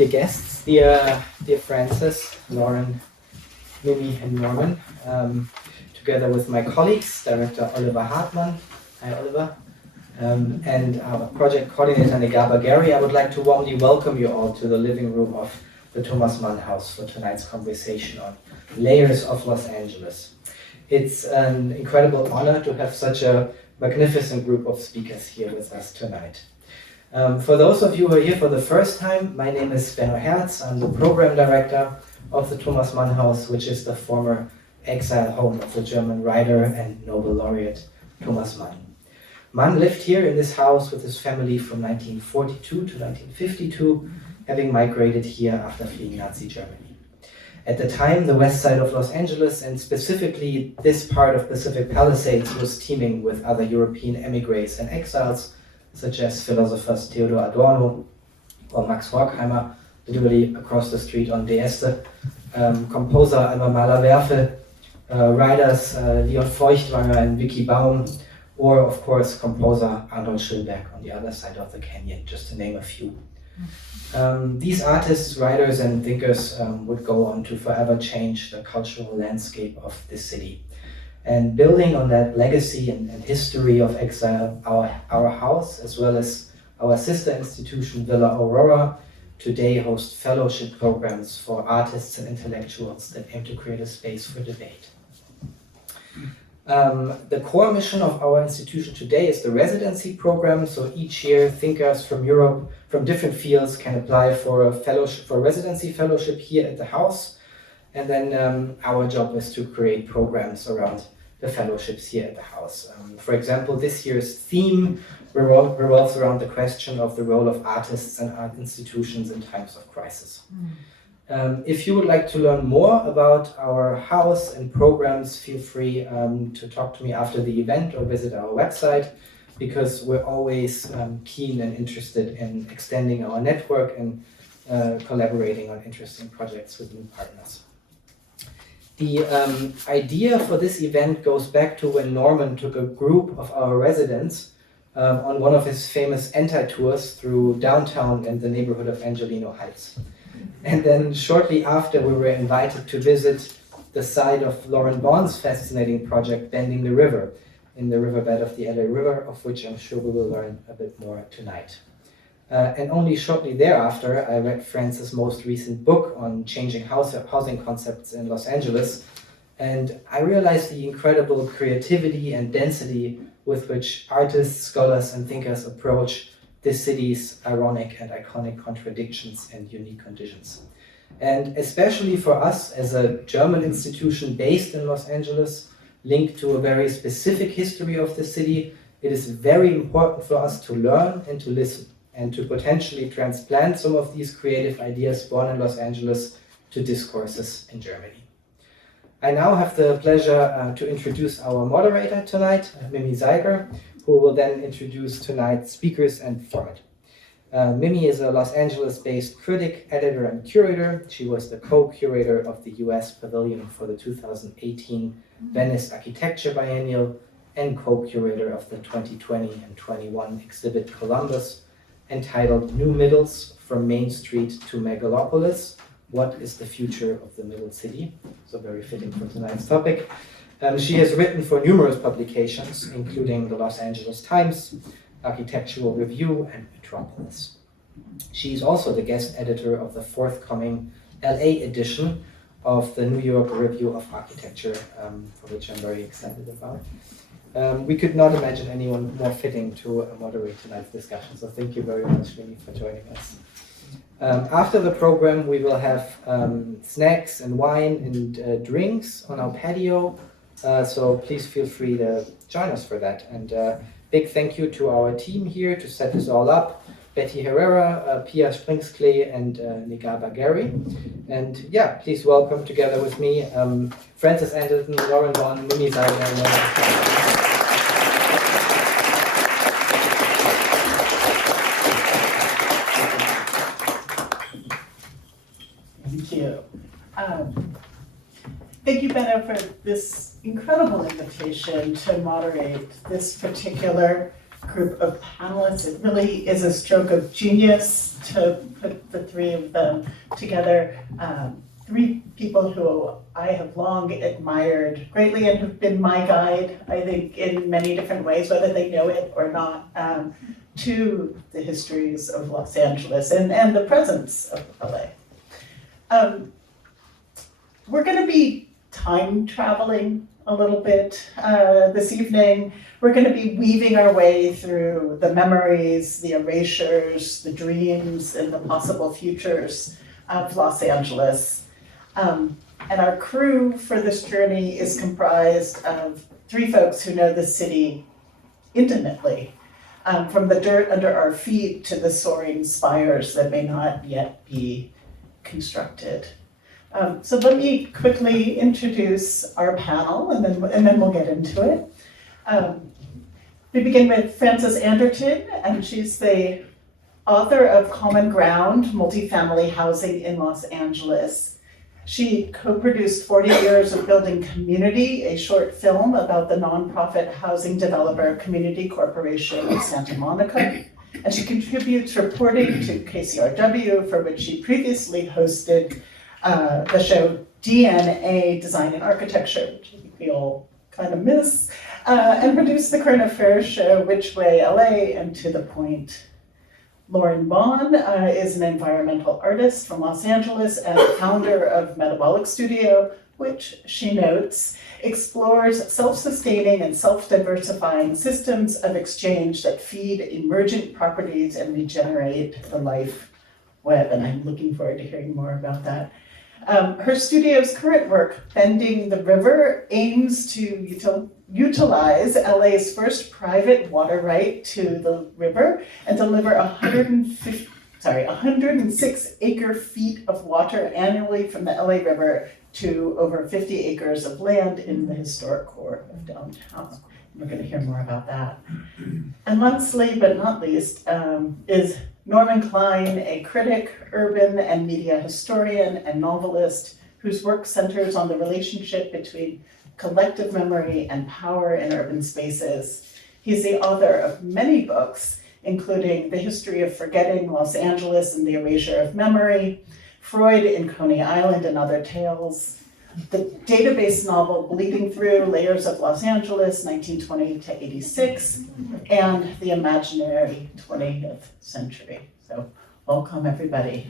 dear guests, dear Frances, Lauren, Mimi, and Norman, together with my colleagues, Director Oliver Hartmann, hi Oliver, and our project coordinator Negaba Gary, I would like to warmly welcome you all to the living room of the Thomas Mann House for tonight's conversation on layers of Los Angeles. It's an incredible honor to have such a magnificent group of speakers here with us tonight. For those of you who are here for the first time, my name is Benno Herz. I'm the program director of the Thomas Mann House, which is the former exile home of the German writer and Nobel laureate Thomas Mann. Mann lived here in this house with his family from 1942 to 1952, having migrated here after fleeing Nazi Germany. At the time, the west side of Los Angeles, and specifically this part of Pacific Palisades, was teeming with other European emigres and exiles, such as philosophers Theodor Adorno or Max Horkheimer, literally across the street on De Este, composer Alma Mahler-Werfel, writers Leon Feuchtwanger and Vicky Baum, or of course composer Arnold Schönberg on the other side of the canyon, just to name a few. These artists, writers, and thinkers would go on to forever change the cultural landscape of this city. And building on that legacy and history of exile, our house, as well as our sister institution, Villa Aurora, today host fellowship programs for artists and intellectuals that aim to create a space for debate. The core mission of our institution today is the residency program. So each year, thinkers from Europe, from different fields, can apply for a fellowship, for a residency fellowship here at the house. And then our job is to create programs around the fellowships here at the house. For example, this year's theme revolves around the question of the role of artists and art institutions in times of crisis. If you would like to learn more about our house and programs, feel free to talk to me after the event or visit our website, because we're always keen and interested in extending our network and collaborating on interesting projects with new partners. The idea for this event goes back to when Norman took a group of our residents on one of his famous anti-tours through downtown and the neighborhood of Angelino Heights. And then shortly after, we were invited to visit the site of Lauren Vaughan's fascinating project, Bending the River, in the riverbed of the LA River, of which I'm sure we will learn a bit more tonight. And only shortly thereafter, I read Frances' most recent book on changing housing concepts in Los Angeles, and I realized the incredible creativity and density with which artists, scholars, and thinkers approach this city's ironic and iconic contradictions and unique conditions. And especially for us as a German institution based in Los Angeles, linked to a very specific history of the city, it is very important for us to learn and to listen, and to potentially transplant some of these creative ideas born in Los Angeles to discourses in Germany. I now have the pleasure to introduce our moderator tonight, Mimi Zeiger, who will then introduce tonight's speakers and format. Mimi is a Los Angeles-based critic, editor, and curator. She was the co-curator of the US Pavilion for the 2018 Venice Architecture Biennial and co-curator of the 2020 and 21 exhibit Columbus, entitled New Middles from Main Street to Megalopolis, What is the Future of the Middle City? So very fitting for tonight's topic. She has written for numerous publications, including the Los Angeles Times, Architectural Review, and Metropolis. She's also the guest editor of the forthcoming LA edition of the New York Review of Architecture, for which I'm very excited about. We could not imagine anyone more fitting to moderate tonight's discussion, so thank you very much, Mimi, for joining us. After the program, we will have snacks and wine and drinks on our patio, so please feel free to join us for that. And big thank you to our team here to set this all up, Betty Herrera, Pia Springsklee, and Negaba Gary. And yeah, please welcome together with me Frances Anderton, Norman Klein, Mimi Zeiger, Thank you, Benno, for this incredible invitation to moderate this particular group of panelists. It really is a stroke of genius to put the three of them together. Three people who I have long admired greatly and have been my guide, I think, in many different ways, whether they know it or not, to the histories of Los Angeles and the presence of LA. We're going to be time traveling a little bit this evening. We're going to be weaving our way through the memories, the erasures, the dreams, and the possible futures of Los Angeles. And our crew for this journey is comprised of three folks who know the city intimately, from the dirt under our feet to the soaring spires that may not yet be constructed. So let me quickly introduce our panel, and then we'll get into it. We begin with Frances Anderton, and she's the author of Common Ground, Multifamily Housing in Los Angeles. She co-produced 40 Years of Building Community, a short film about the nonprofit housing developer Community Corporation of Santa Monica. And she contributes reporting to KCRW, for which she previously hosted the show DNA, Design and Architecture, which I think we all kind of miss, and produced the current affairs show Which Way LA and To the Point. Lauren Mann is an environmental artist from Los Angeles and founder of Metabolic Studio, which, she notes, explores self-sustaining and self-diversifying systems of exchange that feed emergent properties and regenerate the life web. And I'm looking forward to hearing more about that. Her studio's current work, Bending the River, aims to utilize LA's first private water right to the river and deliver 106 acre feet of water annually from the LA River to over 50 acres of land in the historic core of downtown. We're going to hear more about that. And lastly, but not least, is Norman Klein, a critic, urban and media historian and novelist whose work centers on the relationship between collective memory and power in urban spaces. He's the author of many books, including The History of Forgetting Los Angeles and the Erasure of Memory, Freud in Coney Island and Other Tales, the database novel Bleeding Through Layers of Los Angeles, 1920 to 86, and The Imaginary 20th Century. So welcome, everybody.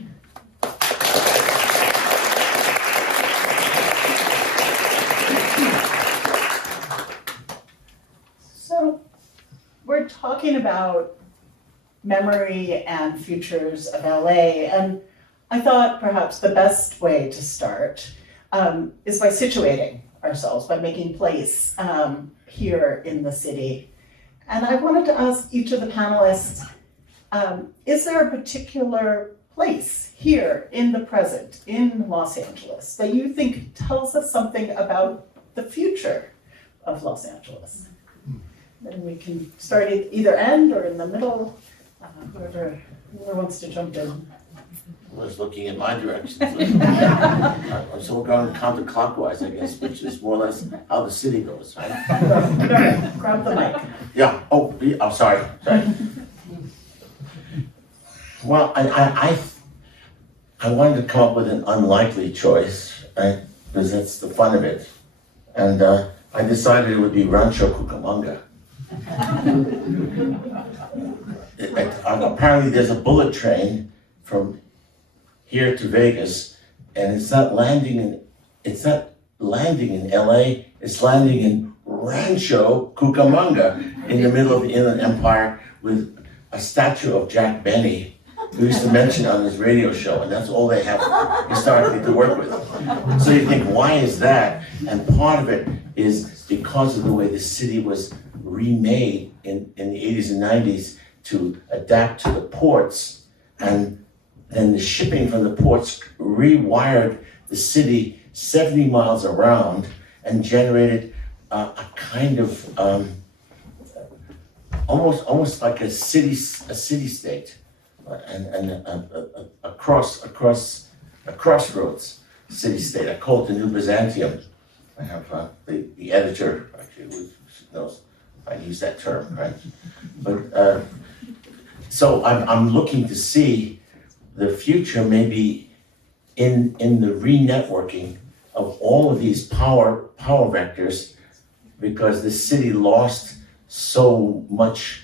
So we're talking about memory and futures of LA, and I thought perhaps the best way to start is by situating ourselves, by making place here in the city. And I wanted to ask each of the panelists, is there a particular place here in the present, in Los Angeles, that you think tells us something about the future of Los Angeles? Then we can start at either end or in the middle, whoever wants to jump in. I was looking in my direction. So we're going counterclockwise, I guess, which is more or less how the city goes, right? Grab the mic. Yeah. Oh, sorry. Well, I wanted to come up with an unlikely choice, right? Because that's the fun of it. And I decided it would be Rancho Cucamonga. Apparently there's a bullet train from here to Vegas, and it's not landing in LA, it's landing in Rancho Cucamonga in the middle of the Inland Empire with a statue of Jack Benny, who used to mention on his radio show, and that's all they have historically to work with. So you think, why is that? And part of it is because of the way the city was remade in the 80s and 90s to adapt to the ports, and then the shipping from the ports rewired the city 70 miles around and generated a kind of almost like a city state, and a crossroads city state. I call it the new Byzantium. I have the editor actually who knows I use that term, right? But so I'm looking to see the future maybe in the re-networking of all of these power vectors, because the city lost so much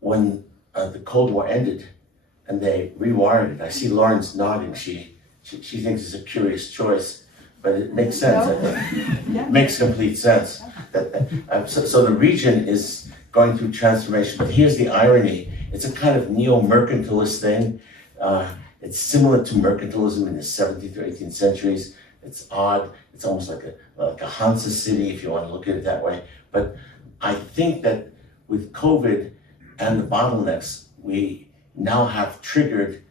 when the Cold War ended and they rewired it. I see Lauren's nodding. She thinks it's a curious choice, but it makes sense. I think. It makes complete sense. So the region is going through transformation, but here's the irony. It's a kind of neo-mercantilist thing. It's similar to mercantilism in the 17th or 18th centuries. It's odd. It's almost like a Hansa city, if you want to look at it that way. But I think that with COVID and the bottlenecks, we now have triggered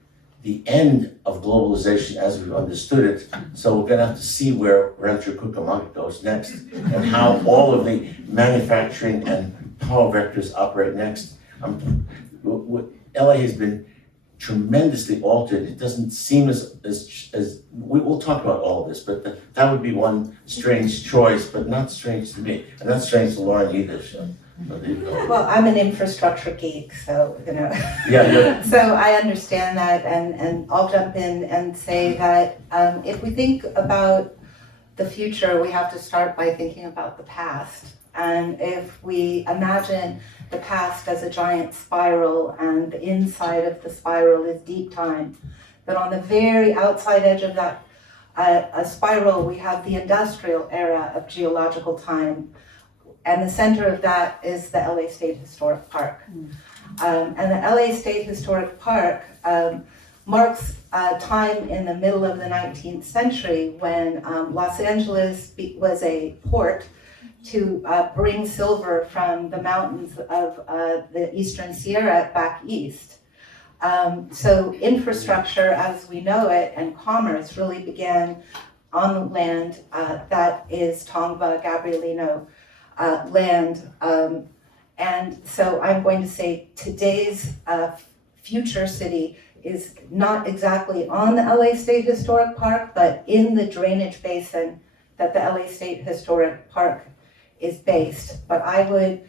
the end of globalization as we've understood it. So we're going to have to see where Rancho Cucamonga goes next and how all of the manufacturing and power vectors operate next. LA has been tremendously altered. It doesn't seem as we'll talk about all of this, but that would be one strange choice, but not strange to me, and not strange to Lauren either. So there you go. Well, I'm an infrastructure geek, so Yeah. So I understand that, and I'll jump in and say that if we think about the future, we have to start by thinking about the past. And if we imagine the past as a giant spiral, and the inside of the spiral is deep time, but on the very outside edge of that a spiral, we have the industrial era of geological time, and the center of that is the LA State Historic Park. And the LA State Historic Park marks a time in the middle of the 19th century when Los Angeles was a port to bring silver from the mountains of the Eastern Sierra back east. So infrastructure as we know it and commerce really began on the land that is Tongva Gabrielino land. And so I'm going to say today's future city is not exactly on the LA State Historic Park, but in the drainage basin that the LA State Historic Park is based. But I would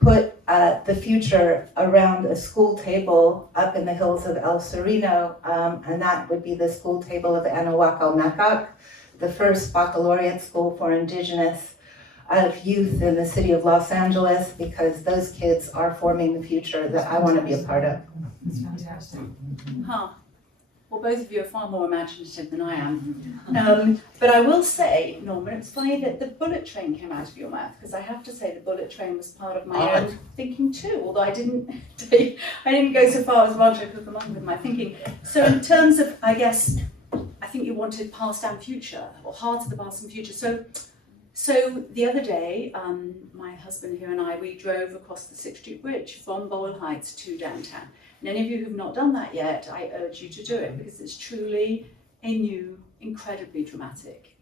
put the future around a school table up in the hills of El Sereno, and that would be the school table of Anahuac, the first baccalaureate school for indigenous youth in the city of Los Angeles, because those kids are forming the future that I want to be a part of. That's fantastic. Huh. Well, both of you are far more imaginative than I am. But I will say, Norman, it's funny that the bullet train came out of your mouth, because I have to say the bullet train was part of my own thinking too, although I didn't go so far as Rancho Cucamonga with my thinking. So in terms of, I guess, I think you wanted past and future, or heart of the past and future. So the other day, my husband here and I, we drove across the 6th Street Bridge from Boyle Heights to downtown. And any of you who've not done that yet, I urge you to do it, because it's truly a new, incredibly dramatic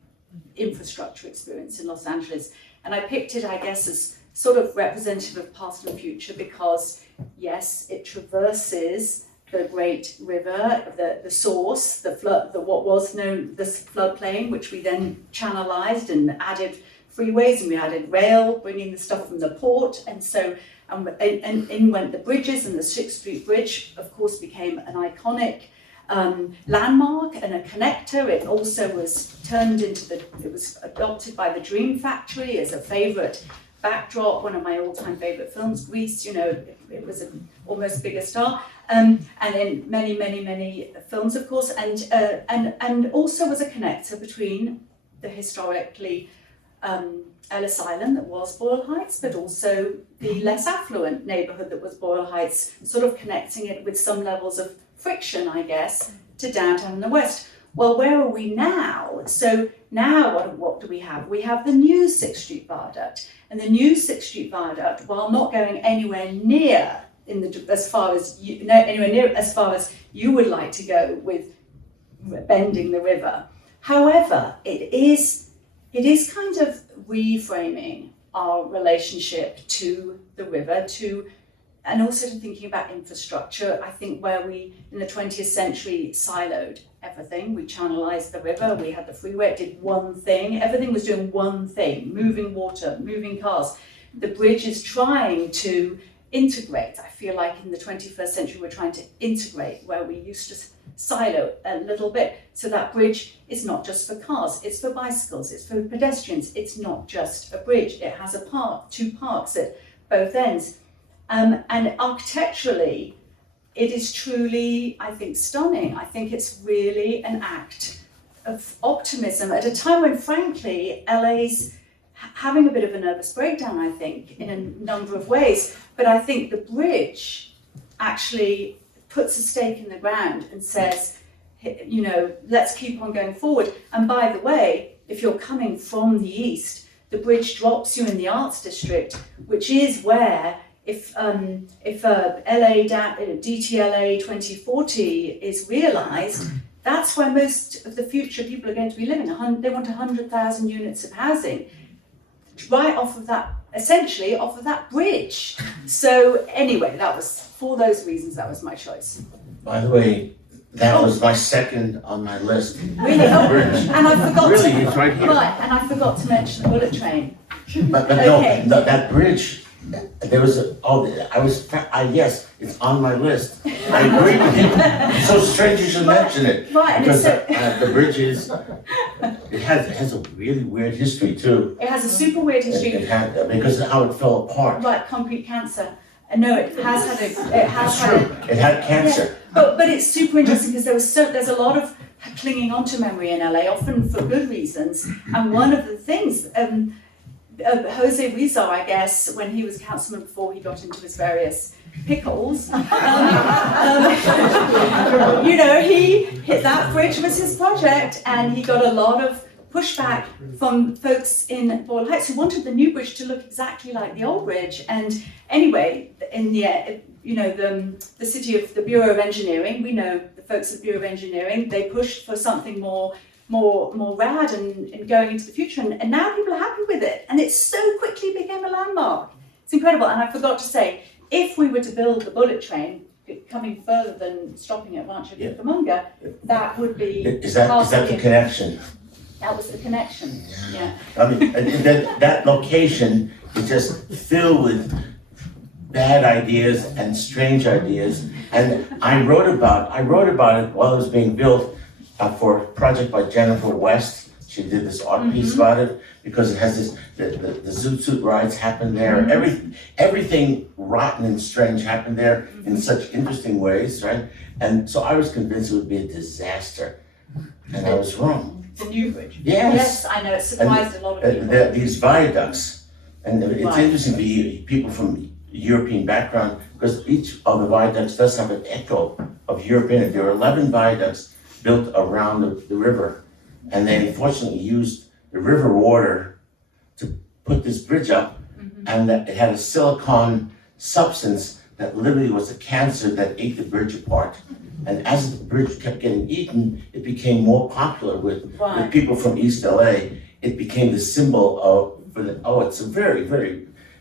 infrastructure experience in Los Angeles. And I picked it, I guess, as sort of representative of past and future because, yes, it traverses the great river, the source, the flood, what was known the floodplain, which we then channelized and added freeways, and we added rail, bringing the stuff from the port, and so and in went the bridges, and the 6th Street Bridge, of course, became an iconic landmark and a connector. It also was turned into it was adopted by the Dream Factory as a favorite backdrop, one of my all-time favorite films, Grease, it was an almost bigger star, and in many, many, many films, of course, and also was a connector between the historically Ellis Island that was Boyle Heights, but also the less affluent neighborhood that was Boyle Heights, sort of connecting it with some levels of friction, I guess, to downtown and the west. Well, where are we now? So now what do we have? We have the new 6th Street Viaduct. And the new 6th Street Viaduct, while not going anywhere near as far as you would like to go with bending the river. However, it is kind of reframing our relationship to the river, and also to thinking about infrastructure. I think where we, in the 20th century, siloed everything. We channelized the river, we had the freeway, it did one thing. Everything was doing one thing, moving water, moving cars. the bridge is trying to integrate. I feel like in the 21st century we're trying to integrate where we used to silo a little bit. So that bridge is not just for cars, it's for bicycles, it's for pedestrians, it's not just a bridge. It has a park, 2 parks at both ends. And architecturally, it is truly, I think, stunning. I think it's really an act of optimism at a time when, frankly, LA's having a bit of a nervous breakdown, I think, in a number of ways. But I think the bridge actually puts a stake in the ground and says, you know, let's keep on going forward. And by the way, if you're coming from the east, the bridge drops you in the arts district, which is where, if DTLA 2040 is realised, that's where most of the future people are going to be living. They want 100,000 units of housing, right off of that, essentially off of that bridge. So anyway, that was, for those reasons, that was my choice. By the way, that was my second on my list. Really? Oh, and I forgot Really, to, it's right here. right, and I forgot to mention the bullet train. But Okay. no, that bridge, there was yes, it's on my list. I agree with you. It's so strange you should mention it. Right, and Because so the bridge is, it has a really weird history too. it has a super weird history. It had, because of how it fell apart. Right, concrete cancer. No, it has had a, it has It's had true, it had cancer. But it's super interesting because there's a lot of clinging on to memory in LA, often for good reasons. And one of the things, Jose Rizzo, I guess, when he was councilman before he got into his various pickles, you know, that bridge was his project, and he got a lot of pushback from folks in Boyle Heights who wanted the new bridge to look exactly like the old bridge. And anyway, in the the city of the Bureau of Engineering, we know the folks at the Bureau of Engineering, they pushed for something more rad and going into the future, and now people are happy with it, and it so quickly became a landmark. It's incredible. And I forgot to say, if we were to build the bullet train coming further than stopping at Rancho Cucamonga, that would be Is that the connection? That was the connection. Yeah. I mean, that location is just filled with bad ideas and strange ideas. And I wrote about it while it was being built for a project by Jennifer West. She did this art piece about it because it has this, the Zoot Suit rides happen there. Everything rotten and strange happened there in such interesting ways, right? And so I was convinced it would be a disaster. And I was wrong. The new bridge. Yes. I know, it surprised a lot of people. These viaducts, and it's Right. interesting for people from European background, because each of the viaducts does have an echo of European. There are 11 viaducts built around the river, and they unfortunately used the river water to put this bridge up, and that it had a silicon substance that literally was a cancer that ate the bridge apart. And as the bridge kept getting eaten, it became more popular with people from East LA. It became the symbol it's a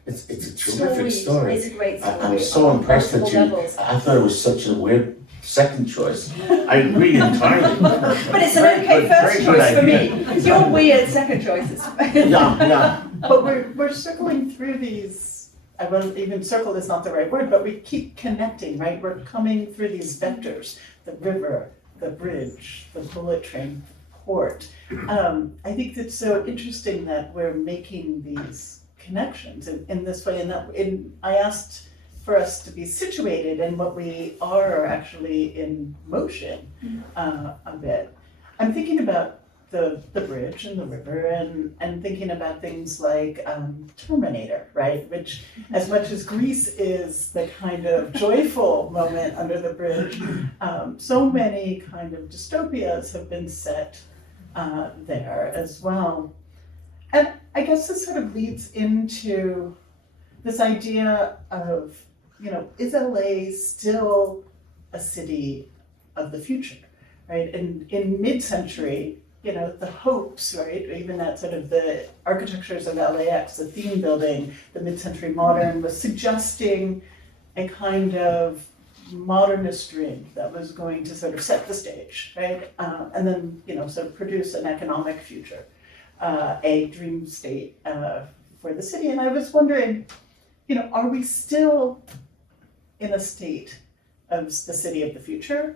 it's a terrific story. It's a great story. I'm so impressed that Levels. I thought it was such a weird second choice. I agree entirely. But it's an Very okay good- first very good choice for me. idea. Your weird second choices. Yeah. But we're circling through these, I won't even circle is not the right word, but we keep connecting, right? We're coming through these vectors, the river, the bridge, the bullet train, port. I think that's so interesting that we're making these connections in this way, and I asked for us to be situated, and what we are actually in motion a bit. I'm thinking about the bridge and the river, and thinking about things like Terminator, right? Which, as much as Greece is the kind of joyful moment under the bridge, so many kind of dystopias have been set there as well. And I guess this sort of leads into this idea of, is LA still a city of the future, right? And in mid-century, the hopes, right? Even that sort of the architectures of LAX, the theme building, the mid-century modern, was suggesting a kind of modernist dream that was going to sort of set the stage, right? And then, sort of produce an economic future, a dream state for the city. And I was wondering, are we still in a state of the city of the future?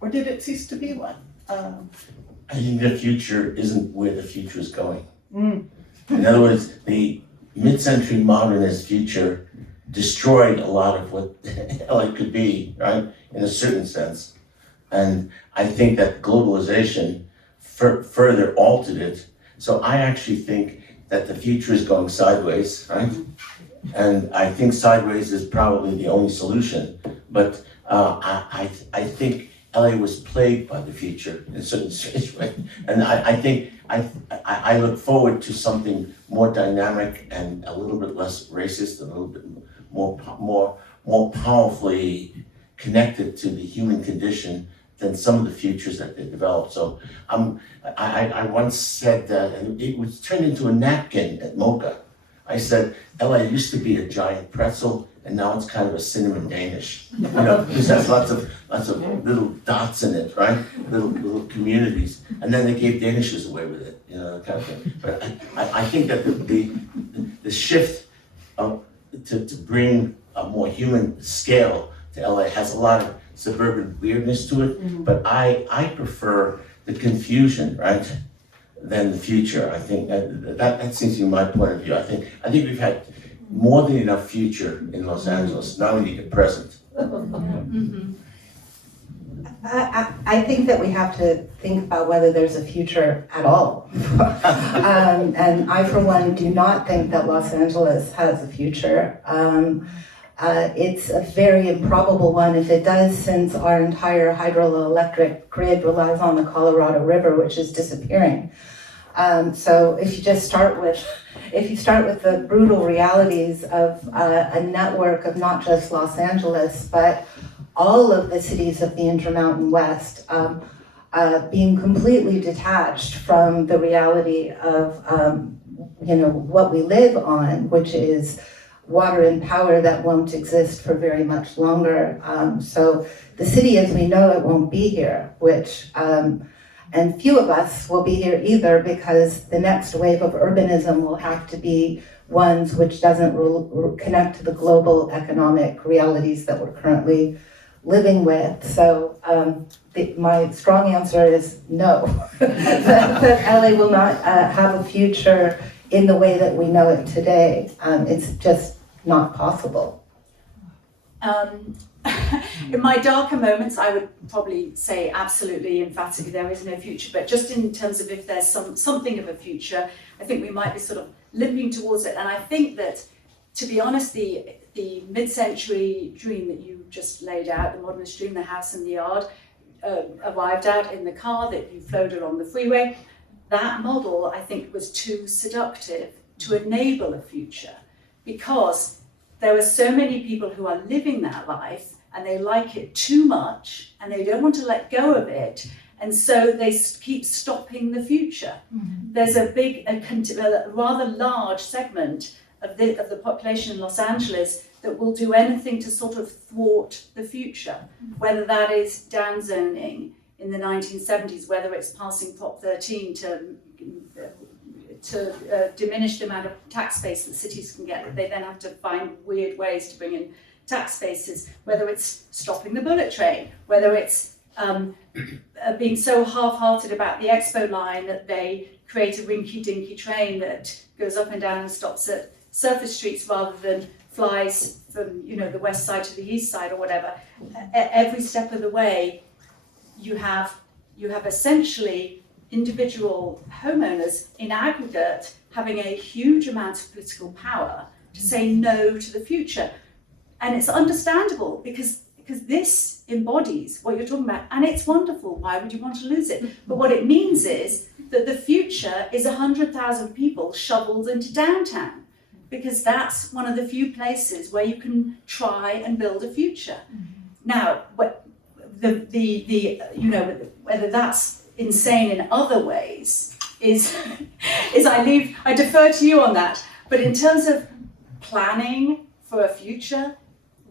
Or did it cease to be one? I think the future isn't where the future is going. Mm. In other words, the mid-century modernist future destroyed a lot of what LA could be, right, in a certain sense. And I think that globalization further altered it. So I actually think that the future is going sideways, right? And I think sideways is probably the only solution. But I think LA was plagued by the future in a certain strange way. And I think I look forward to something more dynamic and a little bit less racist, a little bit more powerfully connected to the human condition than some of the futures that they developed. So I once said that, and it was turned into a napkin at Mocha. I said, LA used to be a giant pretzel, and now it's kind of a cinnamon Danish. Because it has lots of little dots in it, right? Little communities. And then they gave Danishes away with it, that kind of thing. But I think that the shift to bring a more human scale to LA has a lot of suburban weirdness to it, but I prefer the confusion, right, than the future. I think that seems to be my point of view. I think we've had more than enough future in Los Angeles. Now we need the present. Mm-hmm. I think that we have to think about whether there's a future at all. And I, for one, do not think that Los Angeles has a future. It's a very improbable one if it does, since our entire hydroelectric grid relies on the Colorado River, which is disappearing. So if you start with the brutal realities of a network of not just Los Angeles, but all of the cities of the Intermountain West being completely detached from the reality of what we live on, which is water and power that won't exist for very much longer. So the city as we know it won't be here, and few of us will be here either, because the next wave of urbanism will have to be ones which doesn't connect to the global economic realities that we're currently living with. So my strong answer is no, that LA will not have a future in the way that we know it today. It's just not possible. In my darker moments, I would probably say absolutely, emphatically, there is no future. But just in terms of if there's something of a future, I think we might be sort of limping towards it. And I think that, to be honest, the mid-century dream that you just laid out, the modernist dream, the house and the yard, arrived at in the car that you floated on the freeway, that model, I think, was too seductive to enable a future, because there are so many people who are living that life and they like it too much and they don't want to let go of it, and so they keep stopping the future. Mm-hmm. There's a rather large segment of the population in Los Angeles that will do anything to sort of thwart the future, whether that is downzoning in the 1970s, whether it's passing Prop 13 to diminish the amount of tax base that cities can get. They then have to find weird ways to bring in tax bases, whether it's stopping the bullet train, whether it's being so half-hearted about the Expo line that they create a rinky-dinky train that goes up and down and stops at surface streets rather than flies from the west side to the east side or whatever. Every step of the way, you have essentially individual homeowners in aggregate having a huge amount of political power to say no to the future. And it's understandable because this embodies what you're talking about, and it's wonderful. Why would you want to lose it? But what it means is that the future is 100,000 people shoveled into downtown, because that's one of the few places where you can try and build a future. Now, whether that's insane in other ways is I defer to you on that. But in terms of planning for a future,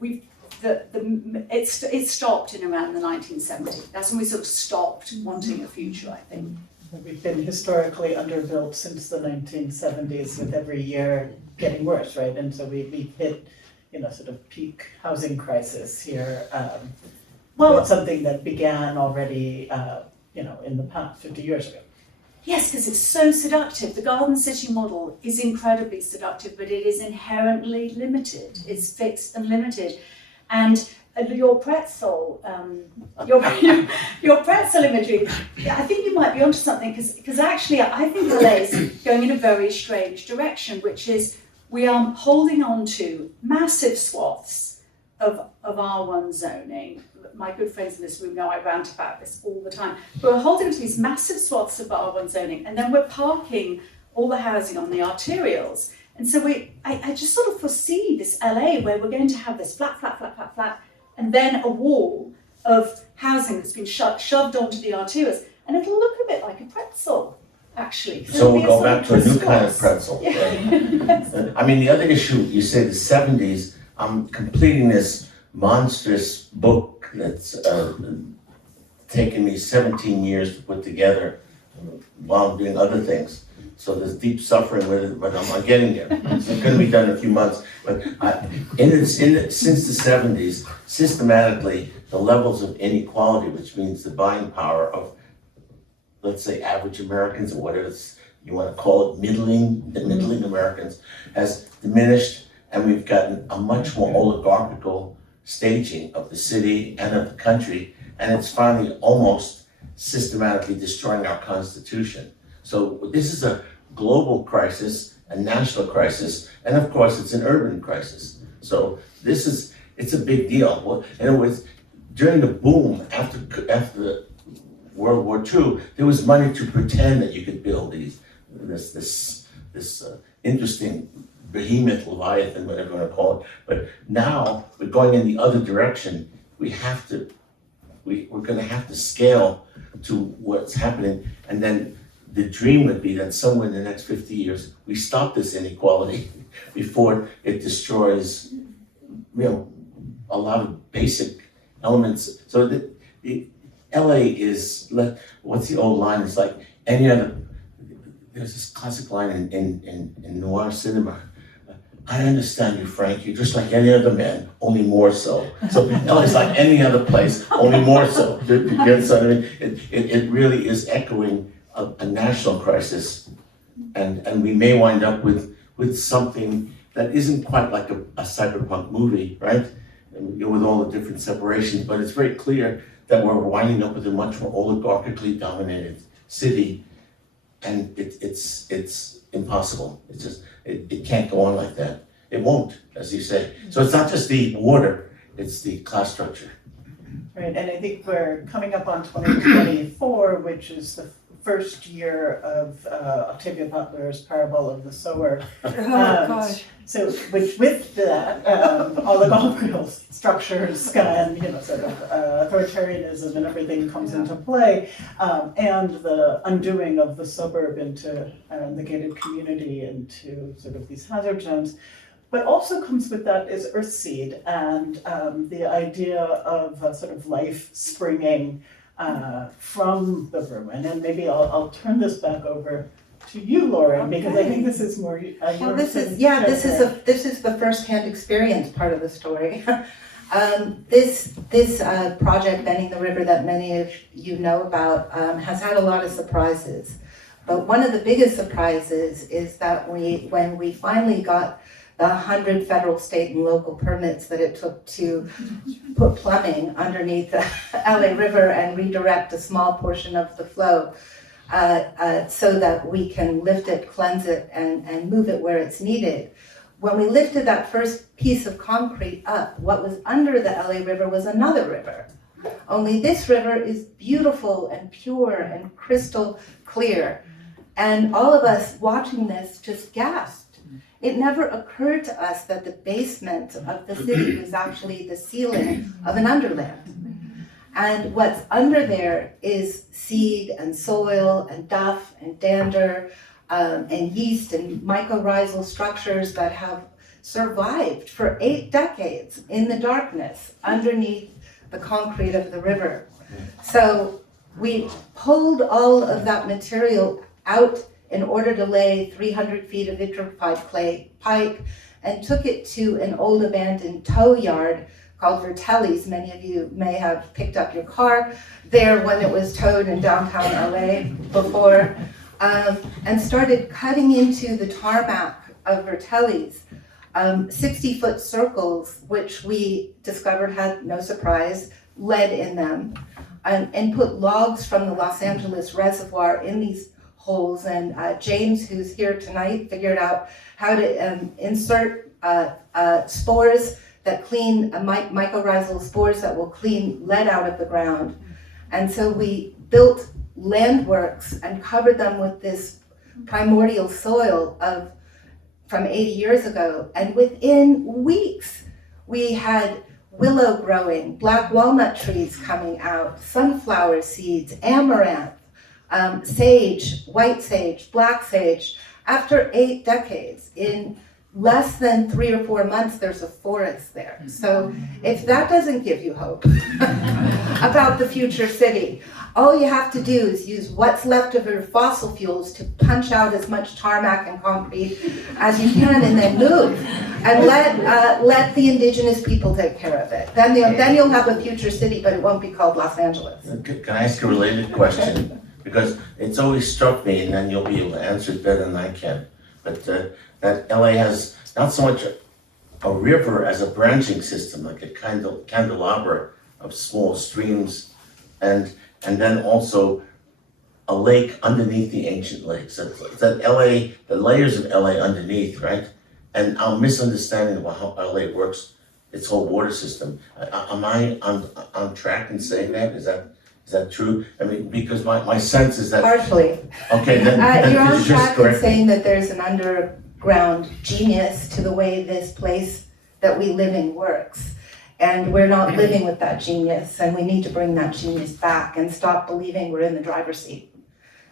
it stopped in around the 1970s. That's when we sort of stopped wanting a future, I think. We've been historically underbuilt since the 1970s, with every year getting worse, right? And so we've hit, sort of peak housing crisis here. It's something that began already, in the past 50 years ago. Yes, because it's so seductive. The garden city model is incredibly seductive, but it is inherently limited. It's fixed and limited. And your pretzel, your pretzel imagery, I think you might be onto something, because actually I think LA is going in a very strange direction, which is we are holding on to massive swaths of R1 zoning. My good friends in this room know I rant about this all the time. We're holding to these massive swaths of R1 zoning, and then we're parking all the housing on the arterials. And so I just sort of foresee this LA where we're going to have this flat, and then a wall of housing that's been shoved onto the arterials, and it'll look a bit like a pretzel, actually. So we'll go back to a new kind of pretzel. Yeah. I mean, the other issue, you say the 70s, I'm completing this monstrous book that's taken me 17 years to put together while I'm doing other things. So there's deep suffering with it, but I'm getting there. It's going to be done in a few months. But since the 70s, systematically, the levels of inequality, which means the buying power of, let's say, average Americans, or whatever you want to call it, middling Americans, has diminished, and we've gotten a much more oligarchical staging of the city and of the country, and it's finally almost systematically destroying our Constitution. So this is a global crisis, a national crisis, and of course it's an urban crisis. So it's a big deal. And it was during the boom after the World War II, there was money to pretend that you could build this interesting behemoth, leviathan, whatever you want to call it. But now we're going in the other direction. We're going to have to scale to what's happening, and then the dream would be that somewhere in the next 50 years we stop this inequality before it destroys, a lot of basic elements. So the LA is, what's the old line? It's like any other. There's this classic line in noir cinema. I understand you, Frank. You're just like any other man, only more so. So LA's like any other place, only more so. It really is echoing a national crisis, and we may wind up with something that isn't quite like a cyberpunk movie, right? With all the different separations, but it's very clear that we're winding up with a much more oligarchically dominated city, and it's impossible. It's just it can't go on like that. It won't, as you say. So it's not just the water; it's the class structure. Right, and I think we're coming up on 2024, which is the first year of Octavia Butler's Parable of the Sower. So, which with that, oligarchical structures and sort of authoritarianism and everything comes into play, and the undoing of the suburb into the gated community into sort of these hazard zones. But also comes with that is Earthseed and the idea of sort of life springing from the ruin. And maybe I'll turn this back over to you, Lauren, because I think this is more. Well, this is the first-hand experience part of the story. This project, Bending the River, that many of you know about, has had a lot of surprises. But one of the biggest surprises is that when we finally got the 100 federal, state, and local permits that it took to put plumbing underneath the LA River and redirect a small portion of the flow so that we can lift it, cleanse it, and move it where it's needed. When we lifted that first piece of concrete up, what was under the LA River was another river. Only this river is beautiful and pure and crystal clear. And all of us watching this just gasped. It never occurred to us that the basement of the city was actually the ceiling of an underland. And what's under there is seed and soil and duff and dander and yeast and mycorrhizal structures that have survived for 8 decades in the darkness underneath the concrete of the river. So We pulled all of that material out in order to lay 300 feet of vitrified clay pipe and took it to an old abandoned tow yard called Vertelli's. Many of you may have picked up your car there when it was towed in downtown LA before, and started cutting into the tarmac of Vertelli's 60-foot circles, which we discovered had, no surprise, lead in them, and put logs from the Los Angeles reservoir in these holes. And James, who's here tonight, figured out how to insert spores that clean, mycorrhizal spores that will clean lead out of the ground. And so we built landworks and covered them with this primordial soil from 80 years ago. And within weeks, we had willow growing, black walnut trees coming out, sunflower seeds, amaranth, sage, white sage, black sage. After 8 decades, in less than 3 or 4 months, there's a forest there. So if that doesn't give you hope about the future city, all you have to do is use what's left of your fossil fuels to punch out as much tarmac and concrete as you can, and then move, and let the indigenous people take care of it. Then you'll have a future city, but it won't be called Los Angeles. Can I ask a related question? Because it's always struck me, and then you'll be able to answer it better than I can. But that LA has not so much a river as a branching system, like a candelabra of small streams, and then also a lake underneath the ancient lakes. It's that LA, the layers of LA underneath, right? And our misunderstanding about how LA works, its whole water system. Am I on track in saying that? Is that true? I mean, because my sense is that. Partially. Okay, then You're on just track in correct me. saying that there's an underground genius to the way this place that we live in works. And we're not living with that genius, and we need to bring that genius back and stop believing we're in the driver's seat.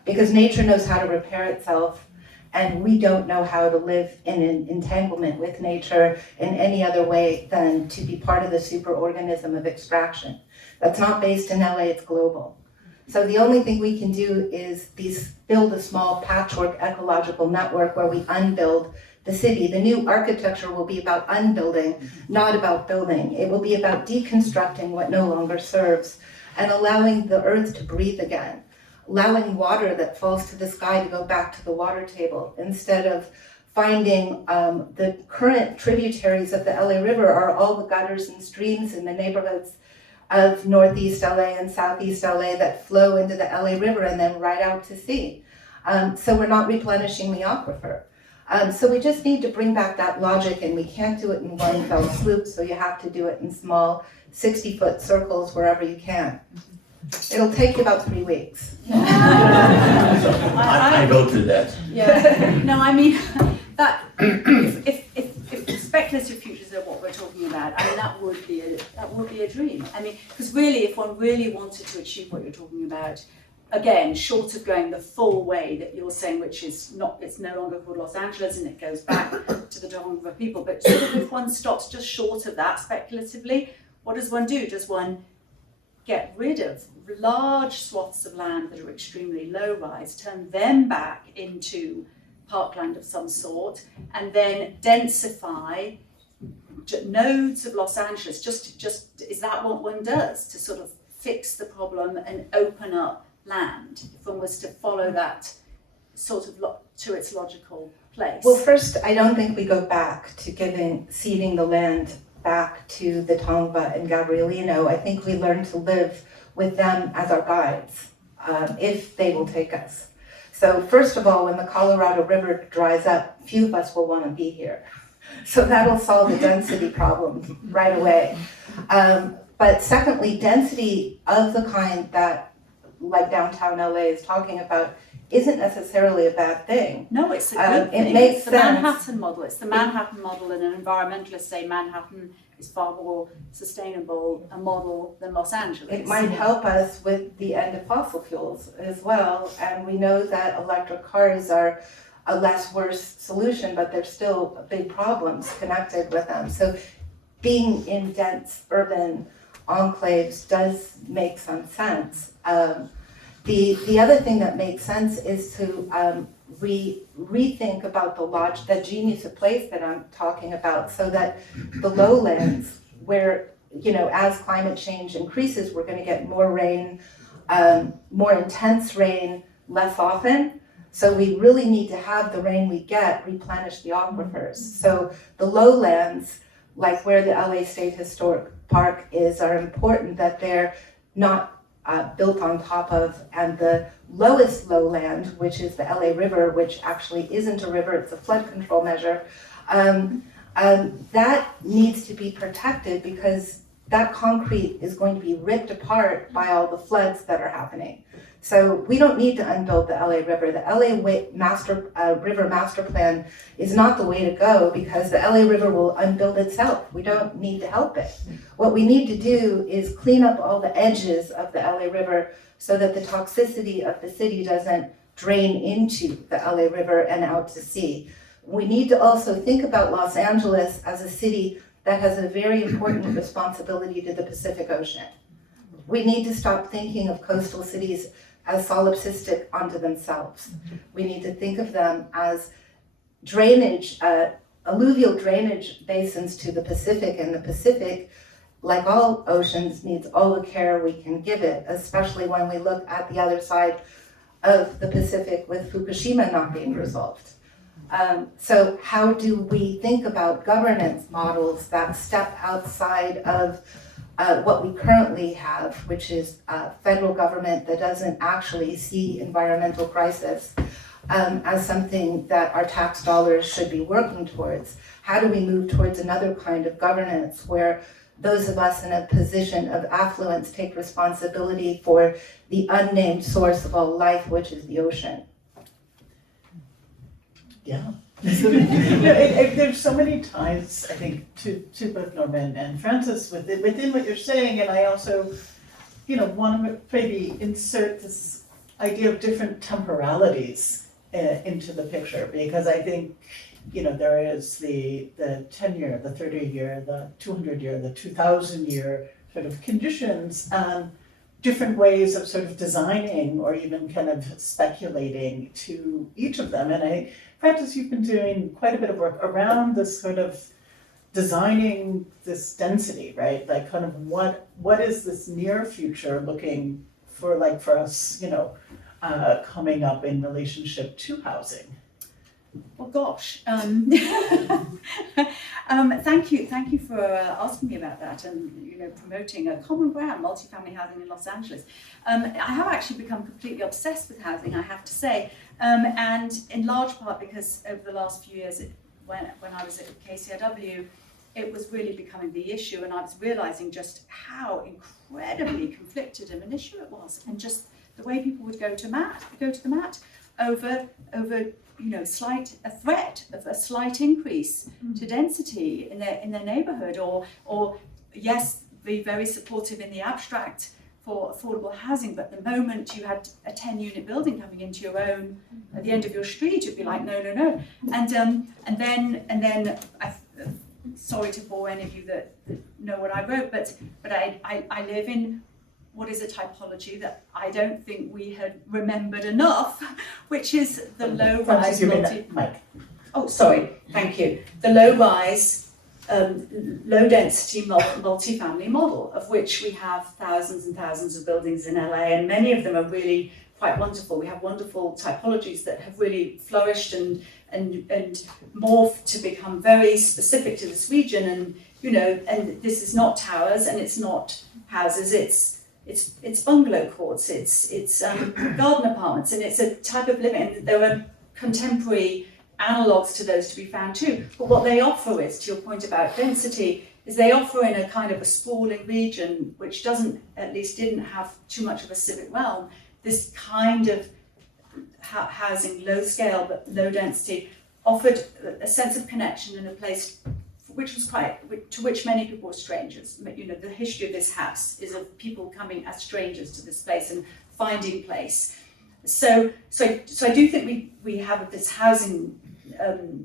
Because nature knows how to repair itself, and we don't know how to live in an entanglement with nature in any other way than to be part of the superorganism of extraction. That's not based in LA, it's global. So the only thing we can do is build a small patchwork ecological network where we unbuild the city. The new architecture will be about unbuilding, not about building. It will be about deconstructing what no longer serves and allowing the earth to breathe again, allowing water that falls to the sky to go back to the water table, instead of finding the current tributaries of the LA River are all the gutters and streams in the neighborhoods of Northeast LA and Southeast LA that flow into the LA River and then right out to sea. So we're not replenishing the aquifer. So we just need to bring back that logic, and we can't do it in one fell swoop, so you have to do it in small 60-foot circles wherever you can. It'll take you about 3 weeks. I go through that. Yeah, no, I mean, that, if speculative futures are what we're talking about, I mean, that would be a dream. I mean, because really, if one really wanted to achieve what you're talking about, again, short of going the full way that you're saying, which is not, it's no longer called Los Angeles and it goes back to the Tongva people, but sort of if one stops just short of that speculatively, what does one do? Does one get rid of large swaths of land that are extremely low rise, turn them back into parkland of some sort, and then densify nodes of Los Angeles? Just is that what one does to sort of fix the problem and open up land, if one was to follow that sort of to its logical place? Well, first, I don't think we go back to ceding the land back to the Tongva and Gabrielino. I think we learn to live with them as our guides, if they will take us. So first of all, when the Colorado River dries up, few of us will want to be here. So that'll solve the density problem right away. But secondly, density of the kind that, like downtown LA is talking about, isn't necessarily a bad thing. No, it's a good thing. It makes it's the sense. Manhattan model. It's the Manhattan model, and environmentalists say Manhattan is far more sustainable a model than Los Angeles. It might help us with the end of fossil fuels as well, and we know that electric cars are a less worse solution, but there's still big problems connected with them. So being in dense urban enclaves does make some sense. The other thing that makes sense is to rethink about the genius of place that I'm talking about, so that the lowlands, where, you know, as climate change increases, we're going to get more rain, more intense rain, less often. So we really need to have the rain we get replenish the aquifers. So the lowlands, like where the LA State Historic Park is, are important that they're not built on top of, and the lowest lowland, which is the LA River, which actually isn't a river, it's a flood control measure, that needs to be protected, because that concrete is going to be ripped apart by all the floods that are happening. So we don't need to unbuild the LA River. The LA River Master Plan is not the way to go, because the LA River will unbuild itself. We don't need to help it. What we need to do is clean up all the edges of the LA River so that the toxicity of the city doesn't drain into the LA River and out to sea. We need to also think about Los Angeles as a city that has a very important responsibility to the Pacific Ocean. We need to stop thinking of coastal cities as solipsistic onto themselves. We need to think of them as drainage, alluvial drainage basins to the Pacific, and the Pacific, like all oceans, needs all the care we can give it, especially when we look at the other side of the Pacific with Fukushima not being resolved. So how do we think about governance models that step outside of what we currently have, which is a federal government that doesn't actually see environmental crisis as something that our tax dollars should be working towards? How do we move towards another kind of governance where those of us in a position of affluence take responsibility for the unnamed source of all life, which is the ocean? Yeah. There's so many ties, I think, to both Norman and Frances within what you're saying, and I also, want to maybe insert this idea of different temporalities into the picture, because I think, there is the 10-year, the 30-year, the 200-year, the 2,000-year sort of conditions, and different ways of sort of designing or even kind of speculating to each of them. And Frances, you've been doing quite a bit of work around this sort of designing this density, right? Like kind of what is this near future looking for, like for us, coming up in relationship to housing? Well, gosh, thank you for asking me about that, and promoting a common ground, multifamily housing in Los Angeles. I have actually become completely obsessed with housing, I have to say, and in large part because over the last few years, when I was at KCRW, it was really becoming the issue, and I was realizing just how incredibly conflicted an issue it was, and just the way people would go to the mat over a threat of a slight increase to density in their neighborhood, or yes, be very supportive in the abstract for affordable housing, but the moment you had a 10-unit building coming into your own at the end of your street, it'd be like no, and then sorry to bore any of you that know what I wrote, but I live in what is a typology that I don't think we had remembered enough, which is the low-rise Oh, sorry, thank you. The low-rise, low-density multifamily model, of which we have thousands and thousands of buildings in LA, and many of them are really quite wonderful. We have wonderful typologies that have really flourished and morphed to become very specific to this region. And this is not towers, and it's not houses. It's bungalow courts, it's garden apartments, and it's a type of living. And there are contemporary analogues to those to be found too. But what they offer is, to your point about density, is they offer in a kind of a sprawling region which didn't have too much of a civic realm, this kind of housing, low scale but low density, offered a sense of connection in a place to which many people were strangers. The history of this house is of people coming as strangers to this place and finding place. So I do think we have this housing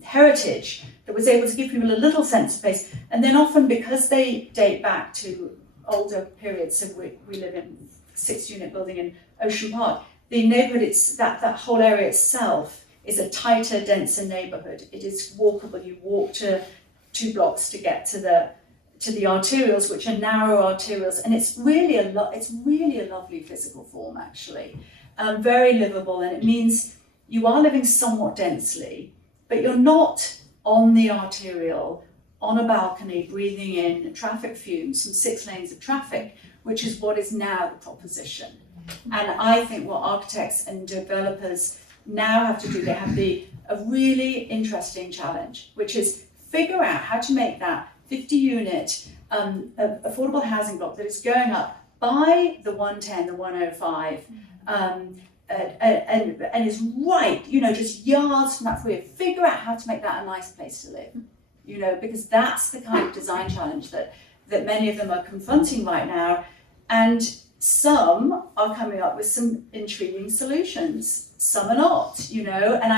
heritage that was able to give people a little sense of place, and then often because they date back to older periods, so we live in 6-unit building in Ocean Park. The neighbourhood, that whole area itself is a tighter, denser neighbourhood. It is walkable. You walk to 2 blocks to get to the arterials, which are narrow arterials, and it's really a lovely physical form, actually. Very livable, and it means you are living somewhat densely, but you're not on the arterial, on a balcony, breathing in traffic fumes from 6 lanes of traffic, which is what is now the proposition. And I think what architects and developers now have to do, they have a really interesting challenge, which is figure out how to make that 50-unit affordable housing block that is going up by the 110, the 105, and is right, just yards from that freeway. Figure out how to make that a nice place to live, because that's the kind of design challenge that many of them are confronting right now. And some are coming up with some intriguing solutions, some are not, and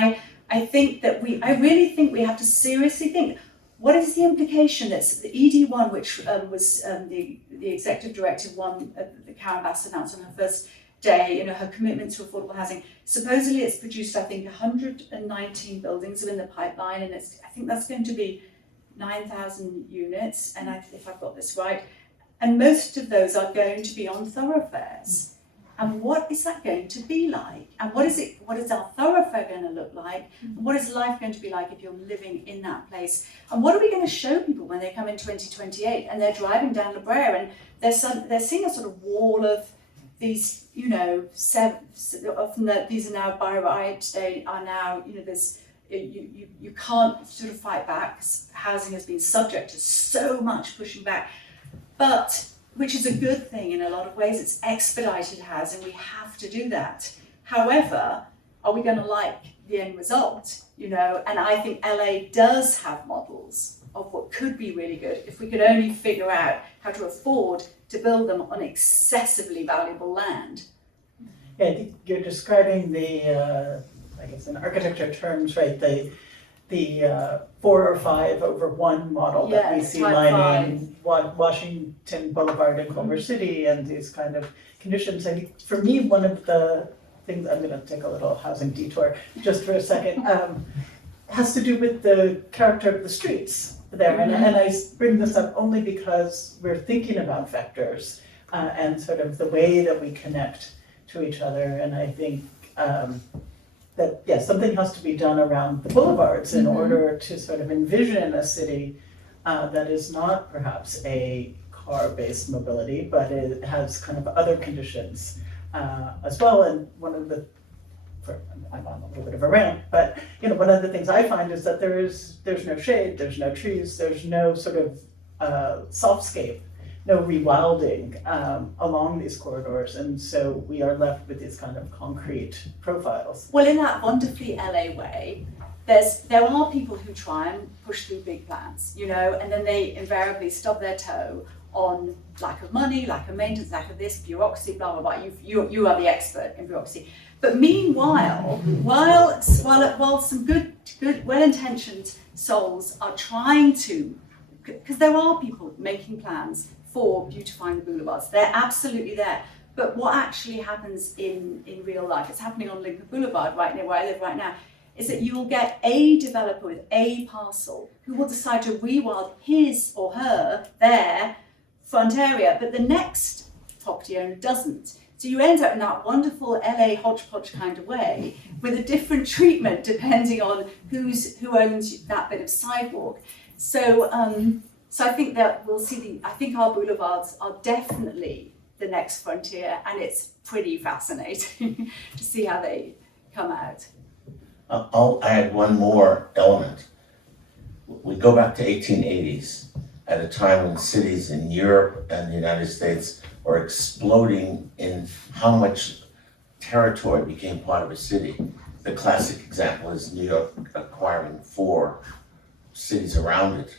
I think that I really think we have to seriously think, what is the implication? That's the ED1, which was the executive directive one that Karen Bass announced on her first day, her commitment to affordable housing. Supposedly it's produced, I think, 119 buildings are in the pipeline, and I think that's going to be 9,000 units, and if I've got this right, and most of those are going to be on thoroughfares. And what is that going to be like? And what is our thoroughfare going to look like? And what is life going to be like if you're living in that place? And what are we going to show people when they come in 2028 and they're driving down La Brea and they're seeing a sort of wall of these, often these are now by right, they are now, there's, you can't sort of fight back because housing has been subject to so much pushing back. But, which is a good thing in a lot of ways, it's expedited housing, we have to do that. However, are we going to like the end result? And I think LA does have models of what could be really good if we could only figure out how to afford to build them on excessively valuable land. Yeah, I think you're describing the, I guess in architecture terms, right, the 4 or 5 over 1 model that we see lining Washington Boulevard in Culver City and these kind of conditions. I think for me, one of the things, I'm going to take a little housing detour just for a second, has to do with the character of the streets there. And I bring this up only because we're thinking about vectors and sort of the way that we connect to each other. And I think that, yes, something has to be done around the boulevards in order to sort of envision a city that is not perhaps a car-based mobility, but it has kind of other conditions as well. And one of the, I'm on a little bit of a rant, but one of the things I find is that there's no shade, there's no trees, there's no sort of softscape, no rewilding along these corridors, and so we are left with these kind of concrete profiles. Well, in that wonderfully LA way, there are people who try and push through big plans, and then they invariably stub their toe on lack of money, lack of maintenance, lack of this, bureaucracy, blah, blah, blah. You are the expert in bureaucracy. But meanwhile, while some good, well-intentioned souls are trying to, because there are people making plans for beautifying the boulevards, they're absolutely there. But what actually happens in real life, it's happening on Lincoln Boulevard right near where I live right now, is that you will get a developer with a parcel who will decide to rewild his or their front area, but the next property owner doesn't. So you end up in that wonderful LA hodgepodge kind of way with a different treatment depending on who owns that bit of sidewalk. So I think that we'll see I think our boulevards are definitely the next frontier, and it's pretty fascinating to see how they come out. I'll add one more element. We go back to 1880s at a time when cities in Europe and the United States were exploding in how much territory became part of a city. The classic example is New York acquiring 4 cities around it,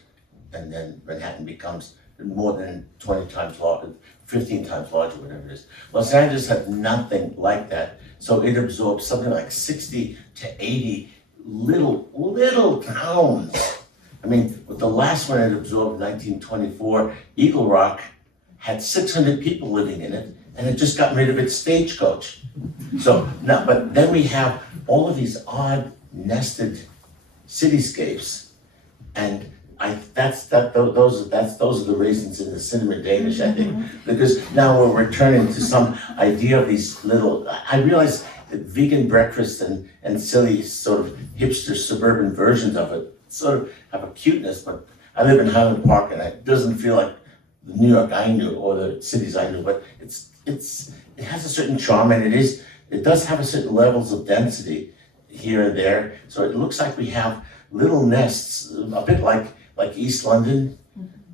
and then Manhattan becomes more than 20 times larger, 15 times larger, whatever it is. Los Angeles had nothing like that, so it absorbed something like 60 to 80 little towns. I mean, with the last one it absorbed in 1924, Eagle Rock had 600 people living in it, and it just got rid of its stagecoach. So now, but then we have all of these odd nested cityscapes, and those are the reasons in the cinema Danish, I think, because now we're returning to some idea of these little. I realize that vegan breakfast and silly sort of hipster suburban versions of it sort of have a cuteness, but I live in Highland Park and it doesn't feel like the New York I knew or the cities I knew, but it has a certain charm, and it does have a certain levels of density here and there. So it looks like we have little nests, a bit like East London,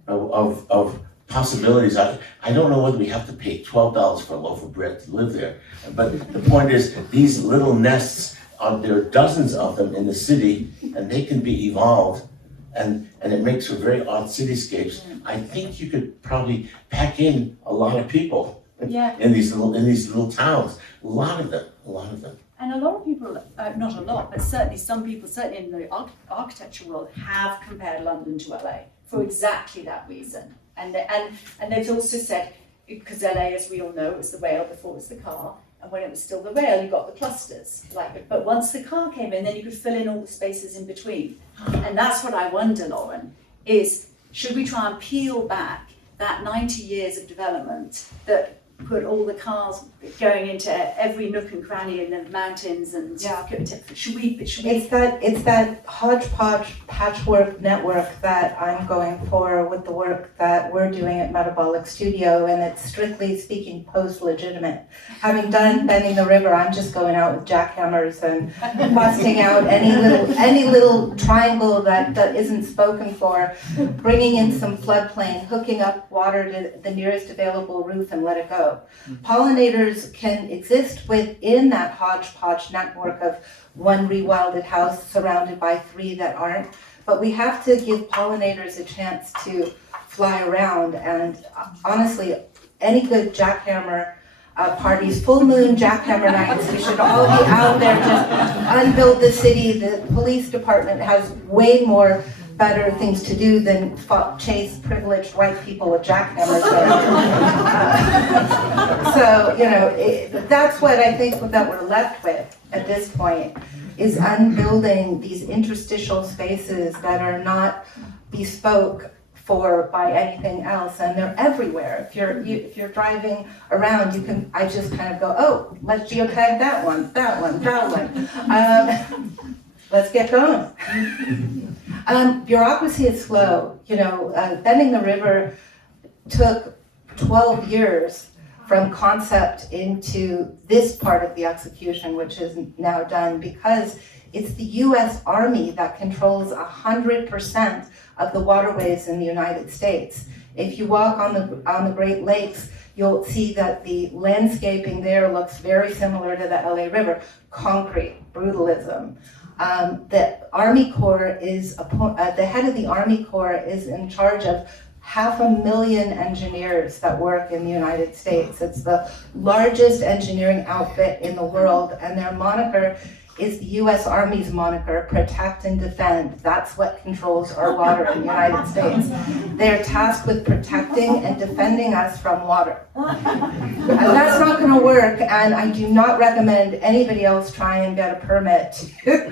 of possibilities. I don't know whether we have to pay $12 for a loaf of bread to live there, but the point is, these little nests, there are dozens of them in the city, and they can be evolved, and it makes for very odd cityscapes. I think you could probably pack in a lot of people in these little towns. A lot of them. And a lot of people, not a lot, but certainly some people, certainly in the architecture world, have compared London to LA for exactly that reason. And they've also said, because LA, as we all know, it was the rail before it was the car, and when it was still the rail, you got the clusters. But once the car came in, then you could fill in all the spaces in between. And that's what I wonder, Lauren, is should we try and peel back that 90 years of development that put all the cars going into every nook and cranny in the mountains, and should we? It's that hodgepodge patchwork network that I'm going for with the work that we're doing at Metabolic Studio, and it's strictly speaking post-legitimate. Having done Bending the River, I'm just going out with jackhammers and busting out any little triangle that isn't spoken for, bringing in some floodplain, hooking up water to the nearest available roof, and let it go. Pollinators can exist within that hodgepodge network of one rewilded house surrounded by three that aren't, but we have to give pollinators a chance to fly around. And honestly, any good jackhammer parties, full moon jackhammer nights, we should all be out there just unbuild the city. The police department has way more better things to do than chase privileged white people with jackhammers. That's what I think that we're left with at this point, is unbuilding these interstitial spaces that are not bespoke for by anything else, and they're everywhere. If you're driving around, I just kind of go, oh, let's geotag that one. Let's get going. Bureaucracy is slow. Bending the River took 12 years from concept into this part of the execution, which is now done, because it's the US Army that controls 100% of the waterways in the United States. If you walk on the Great Lakes, you'll see that the landscaping there looks very similar to the LA River. Concrete, brutalism. The Army Corps the head of the Army Corps is in charge of 500,000 engineers that work in the United States. It's the largest engineering outfit in the world, and their moniker is the US Army's moniker, protect and defend. That's what controls our water in the United States. They're tasked with protecting and defending us from water. And that's not gonna work, and I do not recommend anybody else try and get a permit to put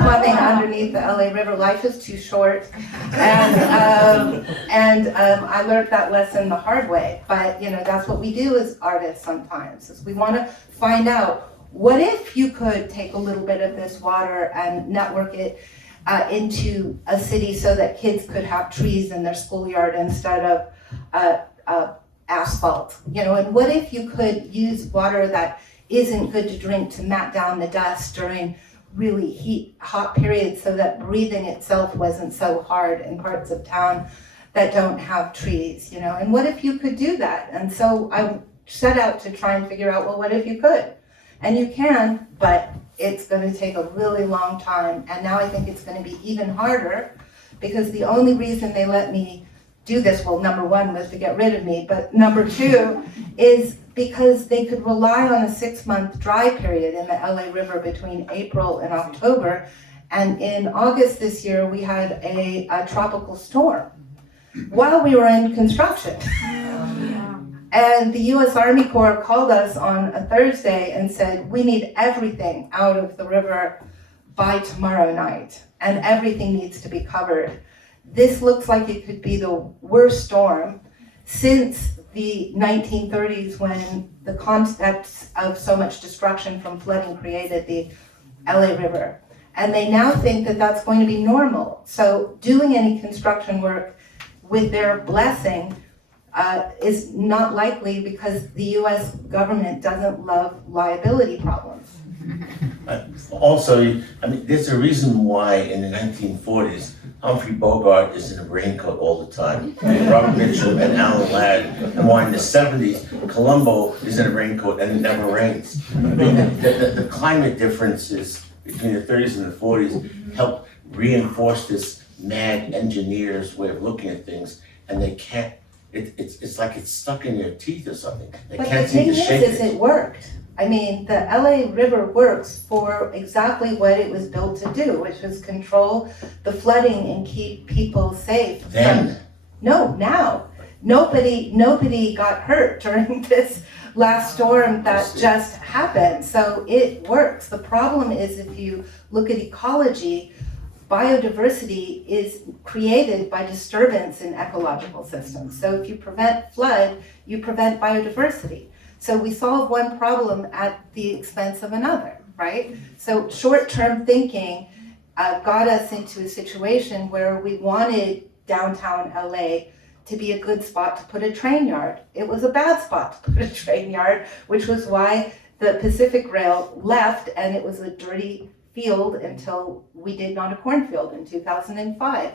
plumbing underneath the LA River. Life is too short. And I learned that lesson the hard way. But that's what we do as artists sometimes, is we wanna find out, what if you could take a little bit of this water and network it into a city so that kids could have trees in their schoolyard instead of asphalt? And what if you could use water that isn't good to drink to mat down the dust during really hot periods so that breathing itself wasn't so hard in parts of town that don't have trees, And what if you could do that? And so I set out to try and figure out, well, what if you could? And you can, but it's going to take a really long time. And now I think it's going to be even harder, because the only reason they let me do this, well, number one was to get rid of me, but number two is because they could rely on a 6-month dry period in the LA River between April and October. And in August this year, we had a tropical storm while we were in construction. And the US Army Corps called us on a Thursday and said, we need everything out of the river by tomorrow night, and everything needs to be covered. This looks like it could be the worst storm since the 1930s, when the concept of so much destruction from flooding created the LA River. And they now think that that's going to be normal. So doing any construction work with their blessing is not likely, because the US government doesn't love liability problems. Also, I mean, there's a reason why in the 1940s, Humphrey Bogart is in a raincoat all the time, Robert Mitchum and Alan Ladd, and why in the 70s, Columbo is in a raincoat and it never rains. I mean, the climate differences between the 30s and the 40s help reinforce this mad engineer's way of looking at things, and they can't, it's like it's stuck in their teeth or something. They But can't the thing seem to shake is it worked. I mean, the LA River works for exactly what it was built to do, which was control the flooding and keep people safe. Then, No, now. Nobody got hurt during this last storm that just happened. So it works. The problem is, if you look at ecology, biodiversity is created by disturbance in ecological systems. So if you prevent flood, you prevent biodiversity. So we solve one problem at the expense of another, right? So short-term thinking got us into a situation where we wanted downtown LA to be a good spot to put a train yard. It was a bad spot to put a train yard, which was why the Pacific Rail left, and it was a dirty field until we did not a cornfield in 2005.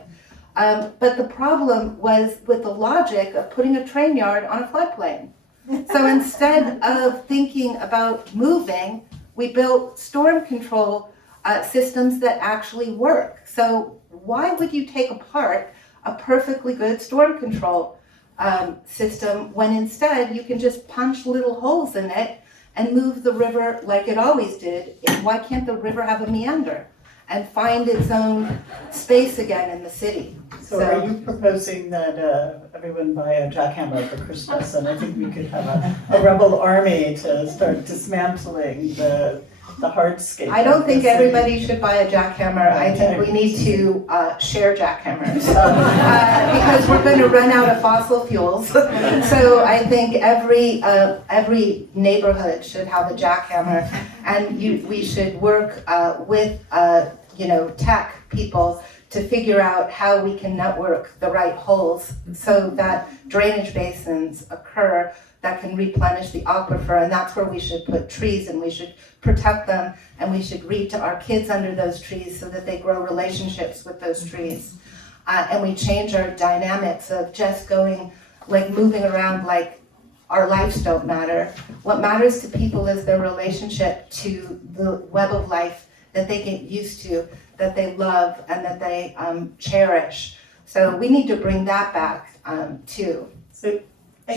But the problem was with the logic of putting a train yard on a floodplain. So instead of thinking about moving, we built storm control systems that actually work. So why would you take apart a perfectly good storm control system when instead you can just punch little holes in it and move the river like it always did? And why can't the river have a meander and find its own space again in the city? So are you proposing that everyone buy a jackhammer for Christmas, and I think we could have a rebel army to start dismantling the hardscape? I don't of think the city? everybody should buy a jackhammer. I think we need to share jackhammers because we're going to run out of fossil fuels. So I think every neighborhood should have a jackhammer, and we should work with tech people to figure out how we can network the right holes so that drainage basins occur that can replenish the aquifer, and that's where we should put trees, and we should protect them, and we should read to our kids under those trees so that they grow relationships with those trees. And we change our dynamics of just moving around like our lives don't matter. What matters to people is their relationship to the web of life that they get used to, that they love, and that they cherish. So we need to bring that back too. So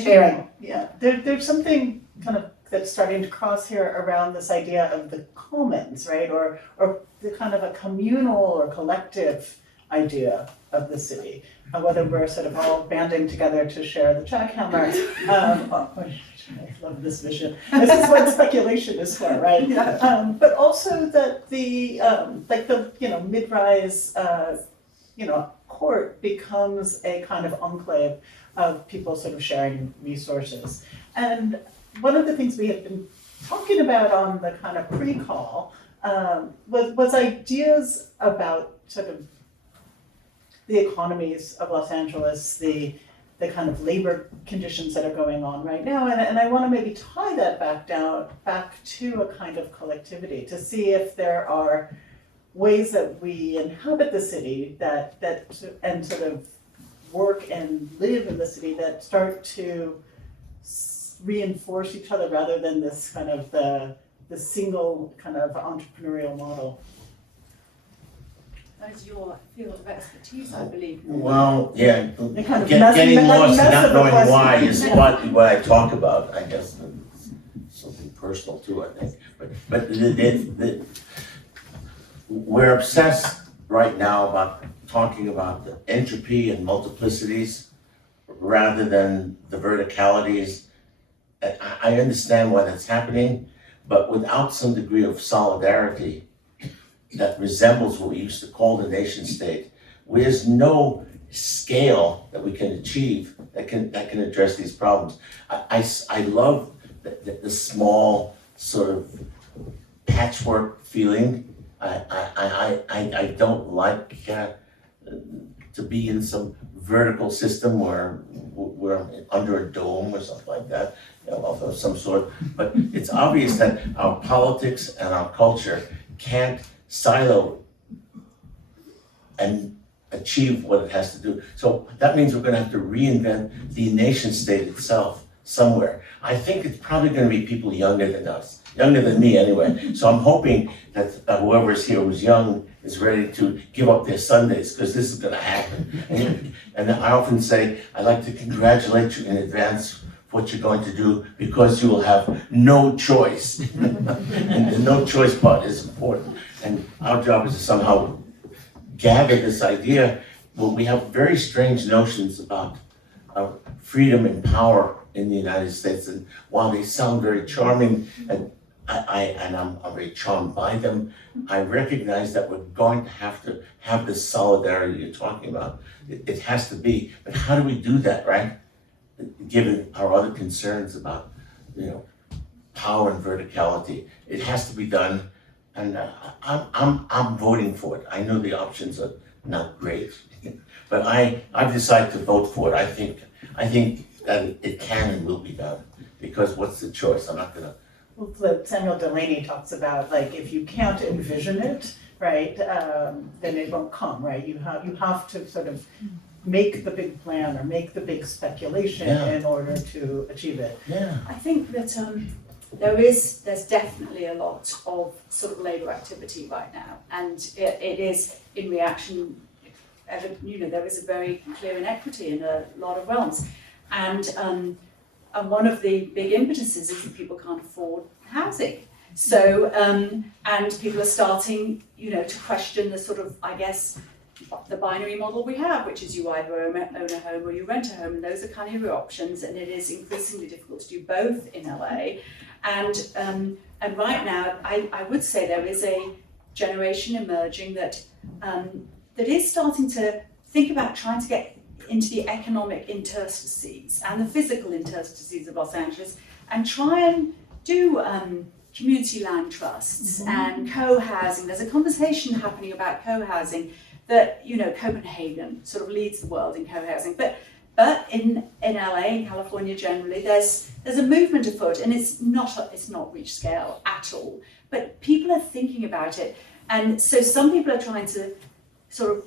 Sharing. Yeah, there's something kind of that's starting to cross here around this idea of the commons, right? Or the kind of a communal or collective idea of the city, whether we're sort of all banding together to share the jackhammer. I love this vision. This is what speculation is for, right? Yeah. But also that the mid-rise court becomes a kind of enclave of people sort of sharing resources. And one of the things we had been talking about on the kind of pre-call was ideas about sort of the economies of Los Angeles, the kind of labor conditions that are going on right now. And I want to maybe tie that back to a kind of collectivity, to see if there are ways that we inhabit the city that and sort of work and live in the city that start to reinforce each other rather than this kind of the single kind of entrepreneurial model. That is your field of expertise, I believe. well, yeah, The kind of getting lost and mess not of a knowing question. why is what I talk about, I guess. Something personal too, I think. But we're obsessed right now about talking about the entropy and multiplicities rather than the verticalities I understand why that's happening, but without some degree of solidarity that resembles what we used to call the nation state, there's no scale that we can achieve that can address these problems. I love the small sort of patchwork feeling. I don't like to be in some vertical system where we're under a dome or something like that, of some sort. But it's obvious that our politics and our culture can't silo and achieve what it has to do. So that means we're going to have to reinvent the nation state itself somewhere. I think it's probably going to be people younger than us, younger than me anyway. So I'm hoping that whoever's here who's young is ready to give up their Sundays, because this is going to happen. And I often say, I'd like to congratulate you in advance for what you're going to do, because you will have no choice. And the no choice part is important. And our job is to somehow gather this idea. Well, we have very strange notions about freedom and power in the United States, and while they sound very charming, and I'm very charmed by them, I recognize that we're going to have this solidarity you're talking about. It has to be, but how do we do that, right? Given our other concerns about, power and verticality, it has to be done, and I'm voting for it. I know the options are not great, but I've decided to vote for it. I think that it can and will be done, because what's the choice? I'm not gonna. Well, Samuel Delaney talks about, like, if you can't envision it, right, then it won't come, right? You have to sort of make the big plan or make the big speculation in order to achieve it. Yeah. I think that there's definitely a lot of sort of labour activity right now, and it is in reaction. There is a very clear inequity in a lot of realms, and one of the big impetuses is that people can't afford housing. So and people are starting, to question the sort of, I guess, the binary model we have, which is you either own a home or you rent a home, and those are kind of your options, and it is increasingly difficult to do both in LA. And right now, I would say there is a generation emerging that is starting to think about trying to get into the economic interstices and the physical interstices of Los Angeles, and try and do community land trusts and co-housing. There's a conversation happening about co-housing that, Copenhagen sort of leads the world in co-housing, but in LA, in California generally, there's a movement afoot, and it's not reached scale at all, but people are thinking about it. And so some people are trying to sort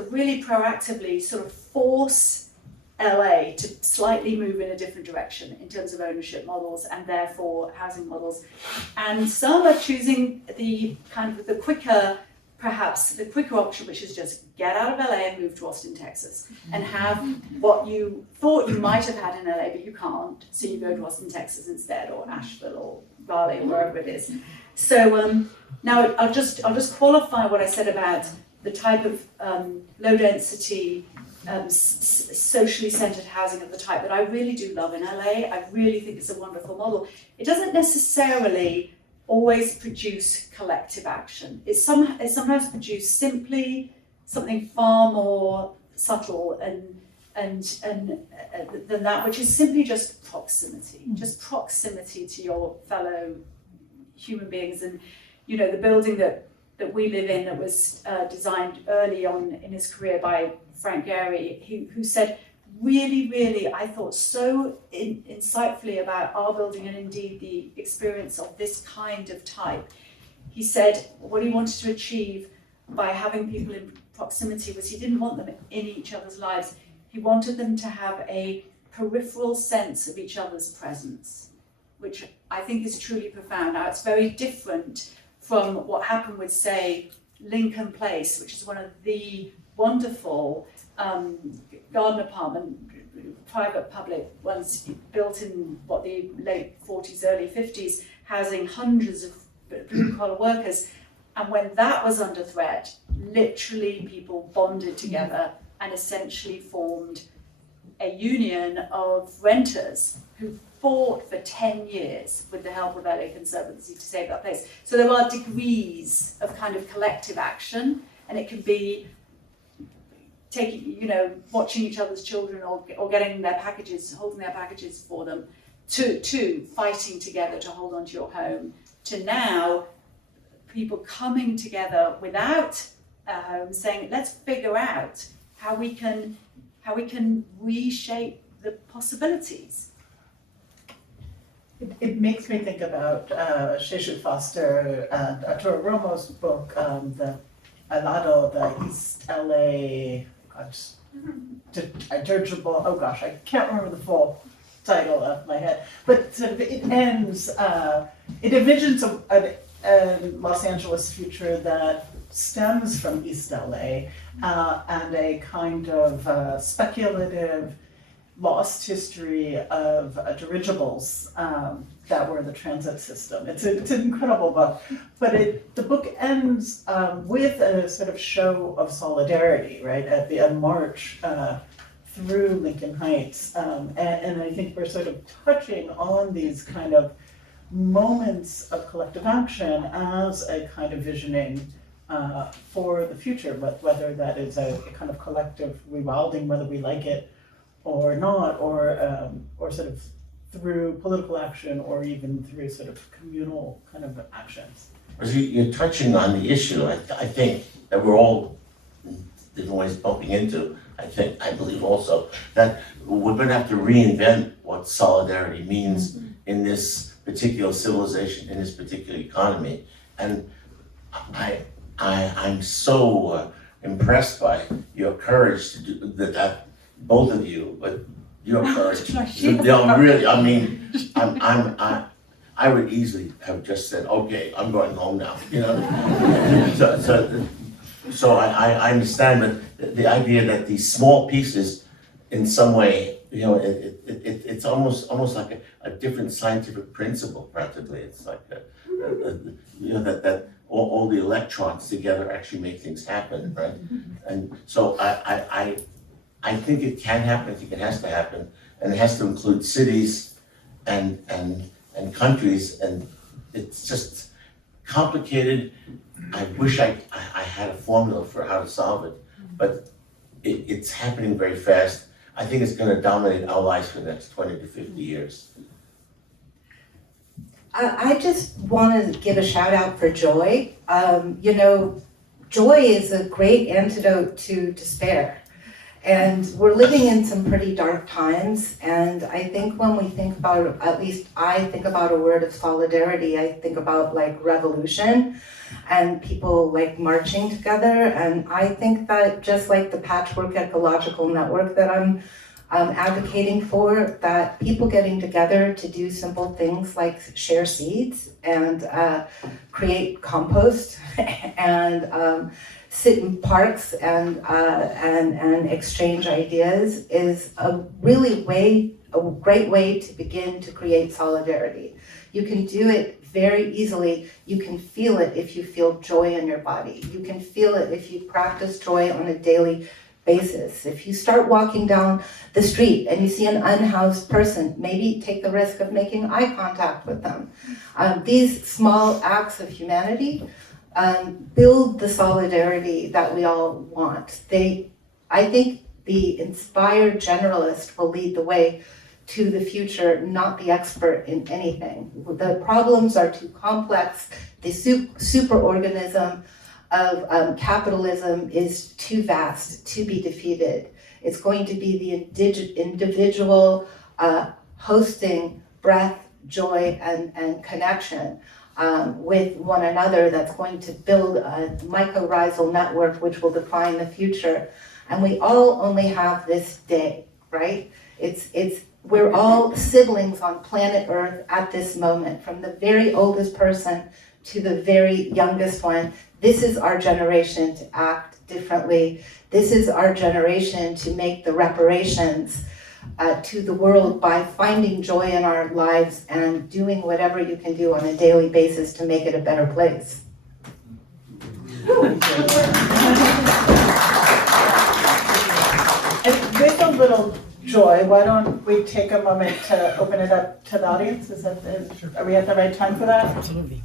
of really proactively sort of force LA to slightly move in a different direction in terms of ownership models and therefore housing models. And some are choosing the quicker option, which is just get out of LA and move to Austin, Texas, and have what you thought you might have had in LA, but you can't, so you go to Austin, Texas instead, or Asheville, or Raleigh, or wherever it is. So now I'll just qualify what I said about the type of low density, socially centered housing of the type that I really do love in LA. I really think it's a wonderful model. It doesn't necessarily always produce collective action. It sometimes produces simply something far more subtle and than that, which is simply just proximity to your fellow human beings. And the building that we live in, that was designed early on in his career by Frank Gehry, who said really, really, I thought so insightfully about our building and indeed the experience of this kind of type. He said what he wanted to achieve by having people in proximity was he didn't want them in each other's lives. He wanted them to have a peripheral sense of each other's presence, which I think is truly profound. Now, it's very different from what happened with, say, Lincoln Place, which is one of the wonderful garden apartment, private public ones built in the late 40s, early 50s, housing hundreds of blue-collar workers. And when that was under threat, literally people bonded together and essentially formed a union of renters who fought for 10 years with the help of LA Conservancy to save that place. So there are degrees of kind of collective action, and it can be taking, watching each other's children or getting their packages, holding their packages for them, to fighting together to hold onto your home, to now people coming together without a home, saying, let's figure out how we can reshape the possibilities. It makes me think about Sheshu Foster and Arturo Romo's book, the Alado, the East LA, dirigible, oh gosh, I can't remember the full title off my head, but sort of it ends, it envisions a Los Angeles future that stems from East LA and a kind of speculative lost history of dirigibles that were the transit system. It's an incredible book, but the book ends with a sort of show of solidarity, right, at the march through Lincoln Heights, and I think we're sort of touching on these kind of moments of collective action as a kind of visioning for the future, but whether that is a kind of collective rewilding, whether we like it or not, or sort of through political action, or even through sort of communal kind of actions. As you're touching on the issue, I think that we're all in different ways bumping into. I believe also that we're going to have to reinvent what solidarity means in this particular civilization, in this particular economy, and I'm so impressed by your courage to do that. Both of you, but your courage. Really, I mean, I would easily have just said, okay, I'm going home now, So I understand, but the idea that these small pieces, in some way, it's almost like a different scientific principle. Practically, it's like that all the electrons together actually make things happen, right? And so I think it can happen. I think it has to happen, and it has to include cities and countries, and it's just complicated. I wish I had a formula for how to solve it, but it's happening very fast. I think it's going to dominate our lives for the next 20 to 50 years. I just want to give a shout out for joy. Joy is a great antidote to despair. And we're living in some pretty dark times, and I think when we think about, at least I think about a word of solidarity, I think about like revolution and people like marching together, and I think that just like the patchwork ecological network that I'm advocating for, that people getting together to do simple things like share seeds and create compost and sit in parks and exchange ideas is a great way to begin to create solidarity. You can do it very easily. You can feel it if you feel joy in your body. You can feel it if you practice joy on a daily basis. If you start walking down the street and you see an unhoused person, maybe take the risk of making eye contact with them. These small acts of humanity build the solidarity that we all want. I think the inspired generalist will lead the way to the future, not the expert in anything. The problems are too complex. The superorganism of capitalism is too vast to be defeated. It's going to be the individual hosting breath, joy, and connection with one another that's going to build a mycorrhizal network which will define the future. And we all only have this day, right? We're all siblings on planet Earth at this moment, from the very oldest person to the very youngest one. This is our generation to act differently. This is our generation to make the reparations to the world by finding joy in our lives and doing whatever you can do on a daily basis to make it a better place. And with a little Joy, why don't we take a moment to open it up to the audience? Are we at the right time for that? Absolutely.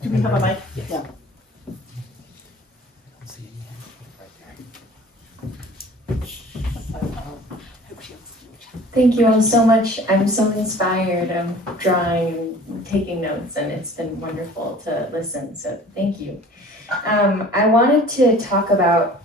Do we have a mic? Yes. Yeah. I don't see any hands right there. Thank you all so much. I'm so inspired. I'm drawing and taking notes, and it's been wonderful to listen. So thank you. I wanted to talk about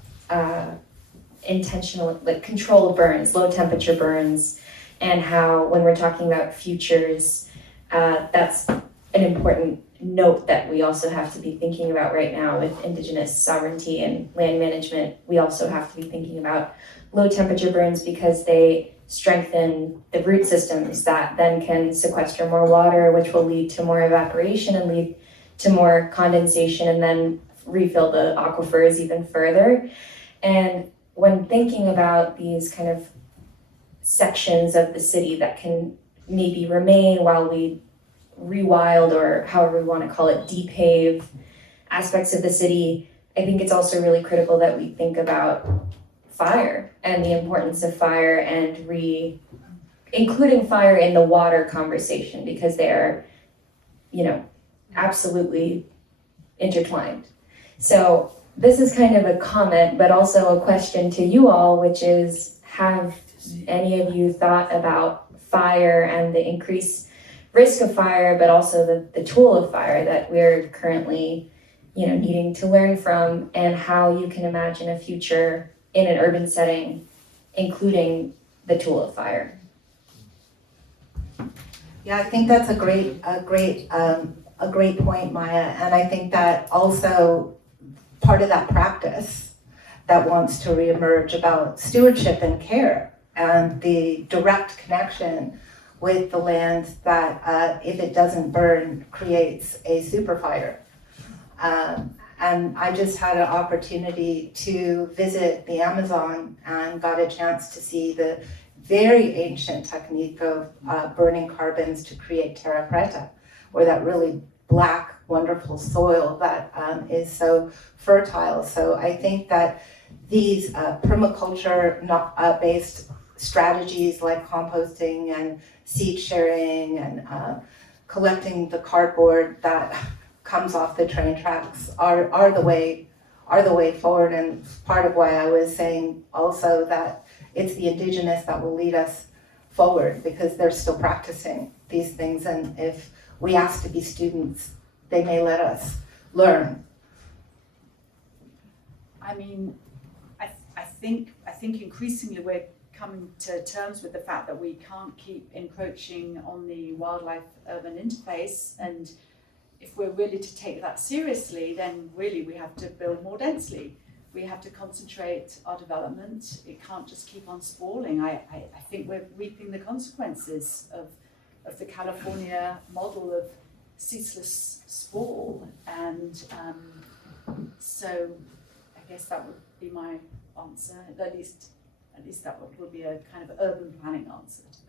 intentional, like controlled burns, low temperature burns, and how when we're talking about futures, that's an important note that we also have to be thinking about right now with Indigenous sovereignty and land management. We also have to be thinking about low temperature burns because they strengthen the root systems that then can sequester more water, which will lead to more evaporation and lead to more condensation and then refill the aquifers even further. And when thinking about these kind of sections of the city that can maybe remain while we rewild, or however we want to call it, depave aspects of the city, I think it's also really critical that we think about fire and the importance of fire and including fire in the water conversation, because they are, absolutely intertwined. So this is kind of a comment, but also a question to you all, which is, have any of you thought about fire and the increased risk of fire, but also the tool of fire that we're currently, needing to learn from, and how you can imagine a future in an urban setting, including the tool of fire? Yeah, I think that's a great point, Maya. And I think that also part of that practice that wants to reemerge about stewardship and care and the direct connection with the land that, if it doesn't burn, creates a super fire. And I just had an opportunity to visit the Amazon and got a chance to see the very ancient technique of burning carbons to create terra preta, or that really black, wonderful soil that is so fertile. So I think that these permaculture-based strategies like composting and seed sharing and collecting the cardboard that comes off the train tracks are the way forward. And part of why I was saying also that it's the Indigenous that will lead us forward, because they're still practicing these things, and if we ask to be students, they may let us learn. I mean, I think increasingly we're coming to terms with the fact that we can't keep encroaching on the wildlife-urban interface, and if we're really to take that seriously, then really we have to build more densely. We have to concentrate our development. It can't just keep on sprawling. I think we're reaping the consequences of the California model of ceaseless sprawl. And so I guess that would be my answer. At least that would be a kind of urban planning answer to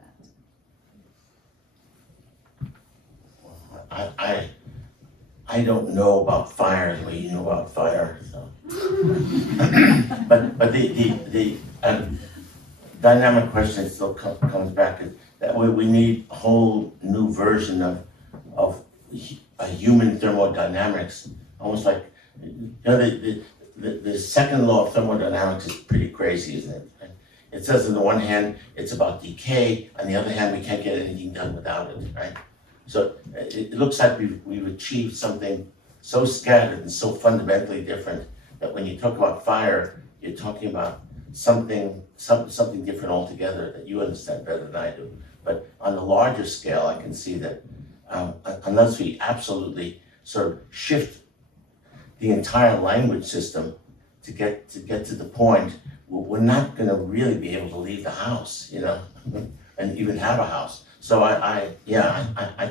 that. I don't know about fire the way you know about fire, so. but the dynamic question still comes back is that we need a whole new version of a human thermodynamics, almost like, the second law of thermodynamics is pretty crazy, isn't it? It says on the one hand it's about decay, on the other hand we can't get anything done without it, right? So it looks like we've achieved something so scattered and so fundamentally different that when you talk about fire, you're talking about something different altogether that you understand better than I do. But on the larger scale, I can see that unless we absolutely sort of shift the entire language system to get to the point, we're not going to really be able to leave the house, and even have a house. So I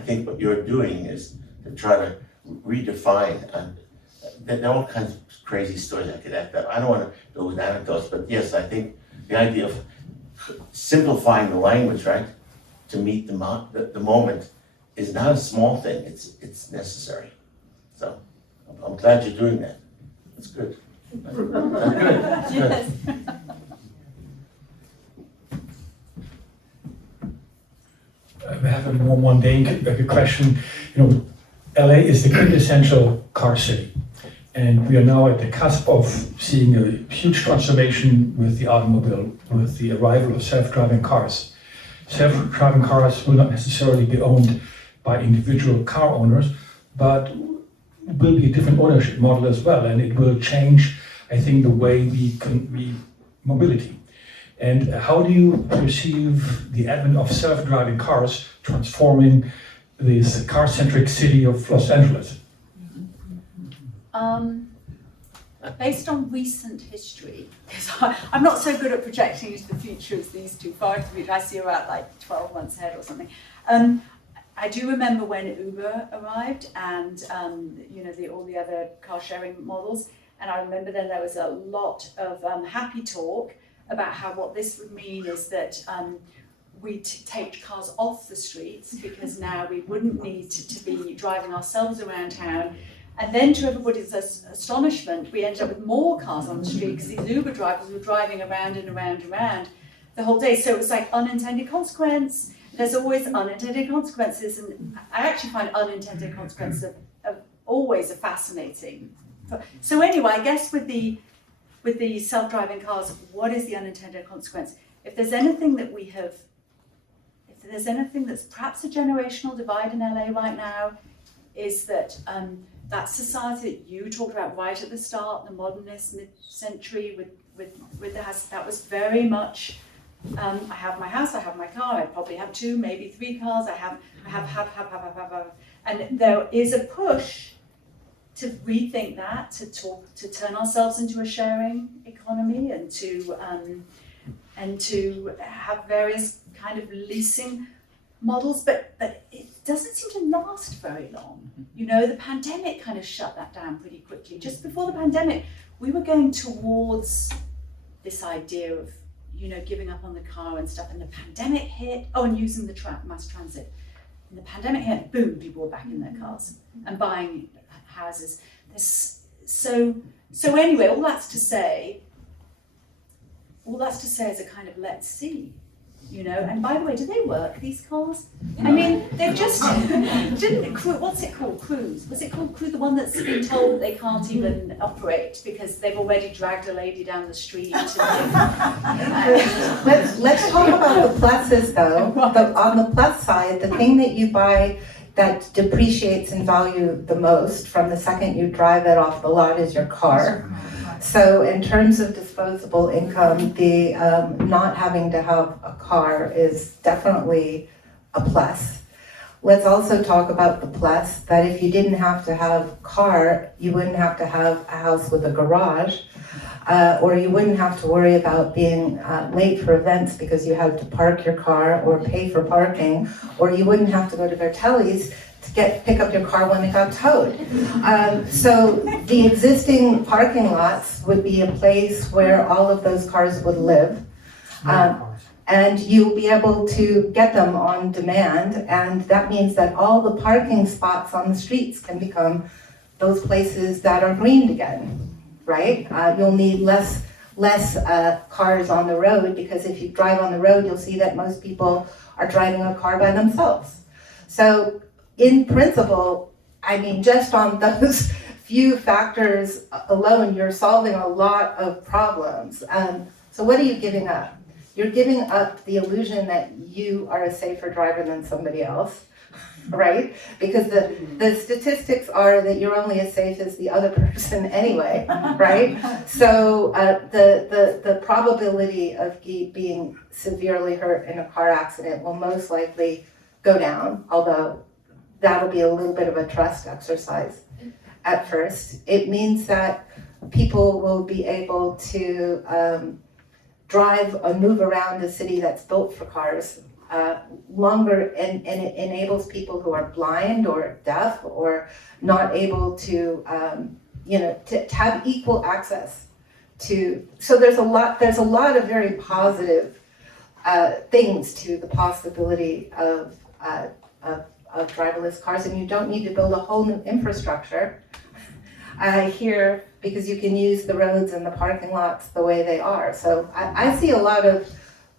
think what you're doing is to try to redefine, and there are all kinds of crazy stories I could act up. I don't want to go with anecdotes, but yes, I think the idea of simplifying the language, right, to meet the moment is not a small thing, it's necessary. So I'm glad you're doing that. That's good. That's good. That's good. I have a more mundane question. LA is the quintessential car city. And we are now at the cusp of seeing a huge transformation with the automobile, with the arrival of self-driving cars. Self-driving cars will not necessarily be owned by individual car owners, but will be a different ownership model as well. And it will change, I think, the way we mobility. And how do you perceive the advent of self-driving cars transforming this car-centric city of Los Angeles? Based on recent history, because I'm not so good at projecting into the future as these two, far into the future, I see about like 12 months ahead or something. I do remember when Uber arrived and all the other car sharing models, and I remember then there was a lot of happy talk about how what this would mean is that we take cars off the streets, because now we wouldn't need to be driving ourselves around town. And then to everybody's astonishment, we ended up with more cars on the street because these Uber drivers were driving around and around and around the whole day. So it was like unintended consequence. There's always unintended consequences, and I actually find unintended consequences of always a fascinating. So anyway, I guess with the self-driving cars, what is the unintended consequence? If there's anything that's perhaps a generational divide in LA right now, is that that society that you talked about right at the start, the modernist mid-century with the house, that was very much, I have my house, I have my car, I probably have 2, maybe 3 cars, I have, and there is a push to rethink that, to turn ourselves into a sharing economy, and to have various kind of leasing models, but it doesn't seem to last very long. The pandemic kind of shut that down pretty quickly. Just before the pandemic, we were going towards this idea of, giving up on the car and stuff, and the pandemic hit, and using the mass transit. And the pandemic hit, boom, people were back in their cars and buying houses. So anyway, all that's to say is a kind of let's see. And by the way, do they work, these cars? I mean, they've just what's it called? Cruise. Was it called Cruise? The one that's been told that they can't even operate because they've already dragged a lady down the street. Let's talk about the pluses though. On the plus side, the thing that you buy that depreciates in value the most from the second you drive it off the lot is your car. So in terms of disposable income, the not having to have a car is definitely a plus. Let's also talk about the plus that if you didn't have to have a car, you wouldn't have to have a house with a garage, or you wouldn't have to worry about being late for events because you had to park your car or pay for parking, or you wouldn't have to go to Vertelli's to pick up your car when it got towed. So the existing parking lots would be a place where all of those cars would live. And you'll be able to get them on demand, and that means that all the parking spots on the streets can become those places that are greened again, right? You'll need less cars on the road, because if you drive on the road, you'll see that most people are driving a car by themselves. So in principle, I mean, just on those few factors alone, you're solving a lot of problems. So what are you giving up? You're giving up the illusion that you are a safer driver than somebody else, right? Because the statistics are that you're only as safe as the other person anyway, right? So the probability of being severely hurt in a car accident will most likely go down, although that'll be a little bit of a trust exercise at first. It means that people will be able to drive or move around a city that's built for cars longer, and it enables people who are blind or deaf or not able to, to have equal access to. So there's a lot of very positive things to the possibility of driverless cars, and you don't need to build a whole new infrastructure here, because you can use the roads and the parking lots the way they are. So I see a lot of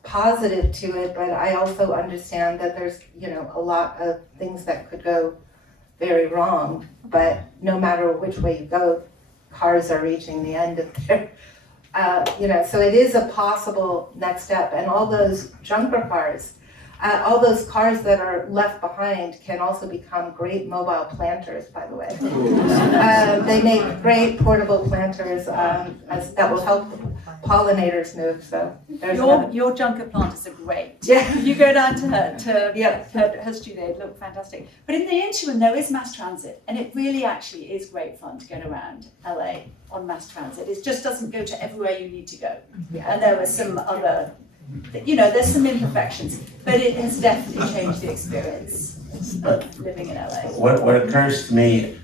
positive to it, but I also understand that there's, you know, a lot of things that could go very wrong. But no matter which way you go, cars are reaching the end of their, you know, so it is a possible next step. And all those junker cars, all those cars that are left behind can also become great mobile planters, by the way. They make great portable planters that will help pollinators move. So there's Your junker planters are great. Yeah. You go down to her Yep. her studio, they look fantastic. But in the interim, there is mass transit, and it really actually is great fun to get around LA on mass transit. It just doesn't go to everywhere you need to go. And there were some other, you know, there's some imperfections, but it has definitely changed the experience of living in LA. What occurs to me,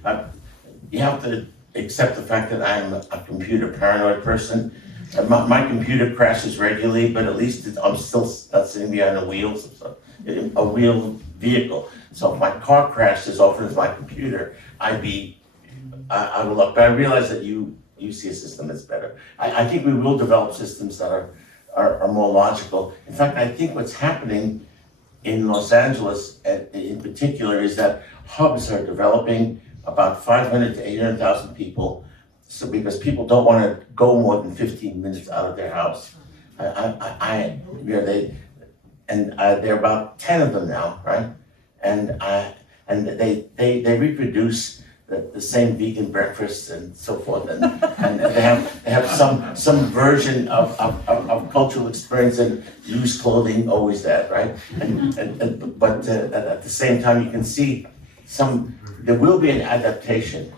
you have to accept the fact that I'm a computer paranoid person. My computer crashes regularly, but at least I'm still sitting behind the wheels of a real vehicle. So if my car crashed as often as my computer, I would look. But I realize that you see a system that's better. I think we will develop systems that are more logical. In fact, I think what's happening in Los Angeles in particular is that hubs are developing about 500 to 800,000 people. So because people don't want to go more than 15 minutes out of their house. There are about 10 of them now, right? And they reproduce the same vegan breakfast and so forth, and they have some version of cultural experience and used clothing, always that, right? But at the same time, you can see there will be an adaptation.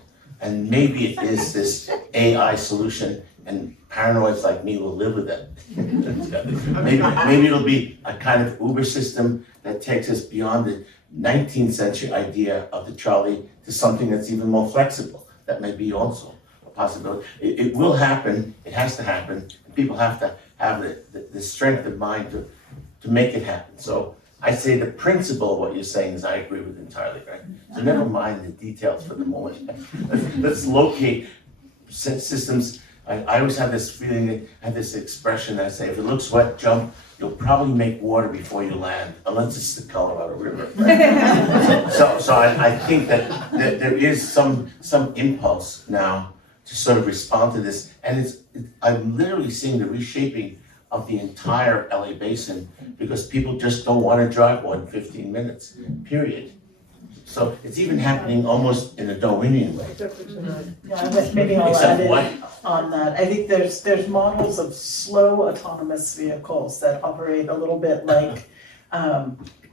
And maybe it is this AI solution, and paranoids like me will live with it. Maybe it'll be a kind of Uber system that takes us beyond the 19th century idea of the trolley to something that's even more flexible. That may be also a possibility. It will happen. It has to happen. People have to have the strength of mind to make it happen. So I say the principle of what you're saying is I agree with entirely, right? So never mind the details for the moment. Let's locate systems. I always have this feeling, I have this expression, I say, if it looks wet, jump, you'll probably make water before you land, unless it's the Colorado River. Right? So I think that there is some impulse now to sort of respond to this. And I'm literally seeing the reshaping of the entire LA basin because people just don't want to drive more than 15 minutes, period. So it's even happening almost in a Darwinian way. Yeah, maybe I'll Except add in what? on that. I think there's models of slow autonomous vehicles that operate a little bit like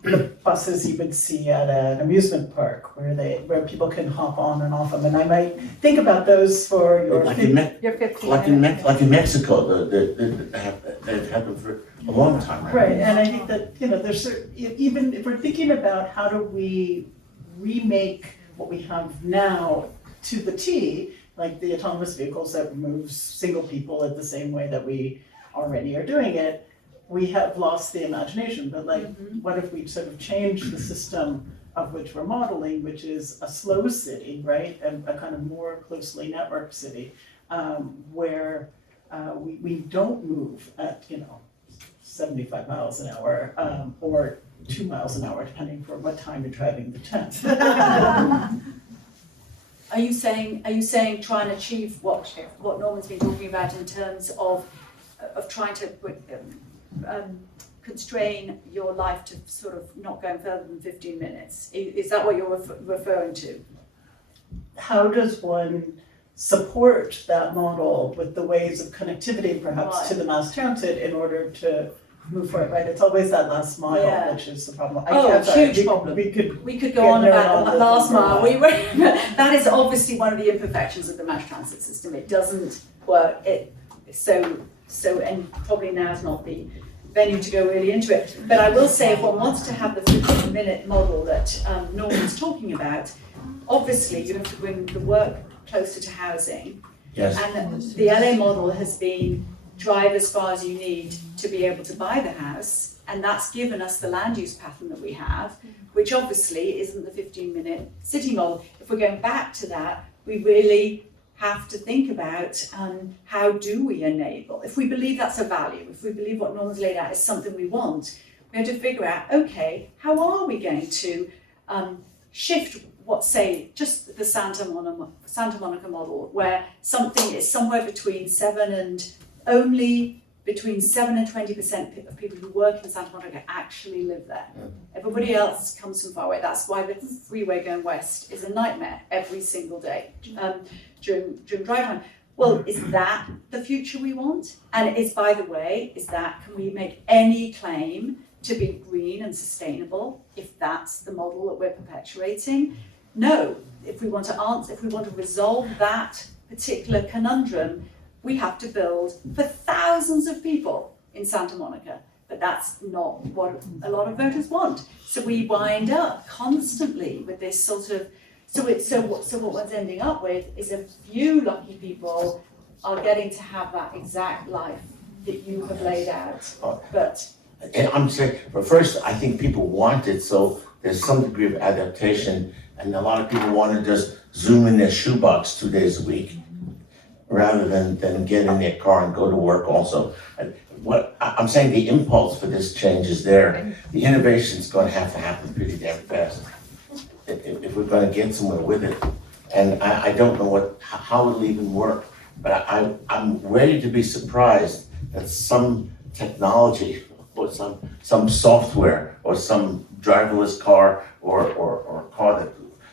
the buses you would see at an amusement park where people can hop on and off them. And I might think about those for your Like in 15 minutes. like in Mexico, they've happened for a long time. right. And I think that, you know, there's even if we're thinking about how do we remake what we have now to the T, like the autonomous vehicles that move single people at the same way that we already are doing it, we have lost the imagination. But like, what if we sort of change the system of which we're modeling, which is a slow city, right? And a kind of more closely networked city, where we don't move at, 75 miles an hour, or 2 miles an hour, depending for what time you're driving the tent. Are you saying try and achieve what Norman's been talking about in terms of trying to constrain your life to sort of not going further than 15 minutes? Is that what you're referring to? How does one support that model with the ways of connectivity perhaps to the mass transit in order to move forward, right? It's always that last mile, Yeah. which is the problem. Huge problem. We We could go get on there about on the last the- mile. That is obviously one of the imperfections of the mass transit system. It doesn't work. So, and probably now is not the venue to go really into it. But I will say, if one wants to have the 15-minute model that Norman's talking about, obviously you have to bring the work closer to housing. Yes. And the LA model has been drive as far as you need to be able to buy the house, and that's given us the land use pattern that we have, which obviously isn't the 15-minute city model. If we're going back to that, we really have to think about how do we enable, if we believe that's a value, if we believe what Norman's laid out is something we want, we have to figure out, okay, how are we going to shift what, say, just the Santa Monica model, where something is somewhere between 7 and 20% of people who work in Santa Monica actually live there. Everybody else comes from far away. That's why the freeway going west is a nightmare every single day during drive time. Well, is that the future we want? And by the way, can we make any claim to be green and sustainable if that's the model that we're perpetuating? No. If we want to resolve that particular conundrum, we have to build for thousands of people in Santa Monica, but that's not what a lot of voters want. So we wind up constantly with this sort of, so what one's ending up with is a few lucky people are getting to have that exact life that you have laid out. But And I'm saying, but first, I think people want it, so there's some degree of adaptation, and a lot of people want to just zoom in their shoebox 2 days a week, rather than get in their car and go to work also. And I'm saying, the impulse for this change is there. The innovation is going to have to happen pretty damn fast if we're going to get somewhere with it. And I don't know how it'll even work, but I'm ready to be surprised that some technology or some software or some driverless car or a car that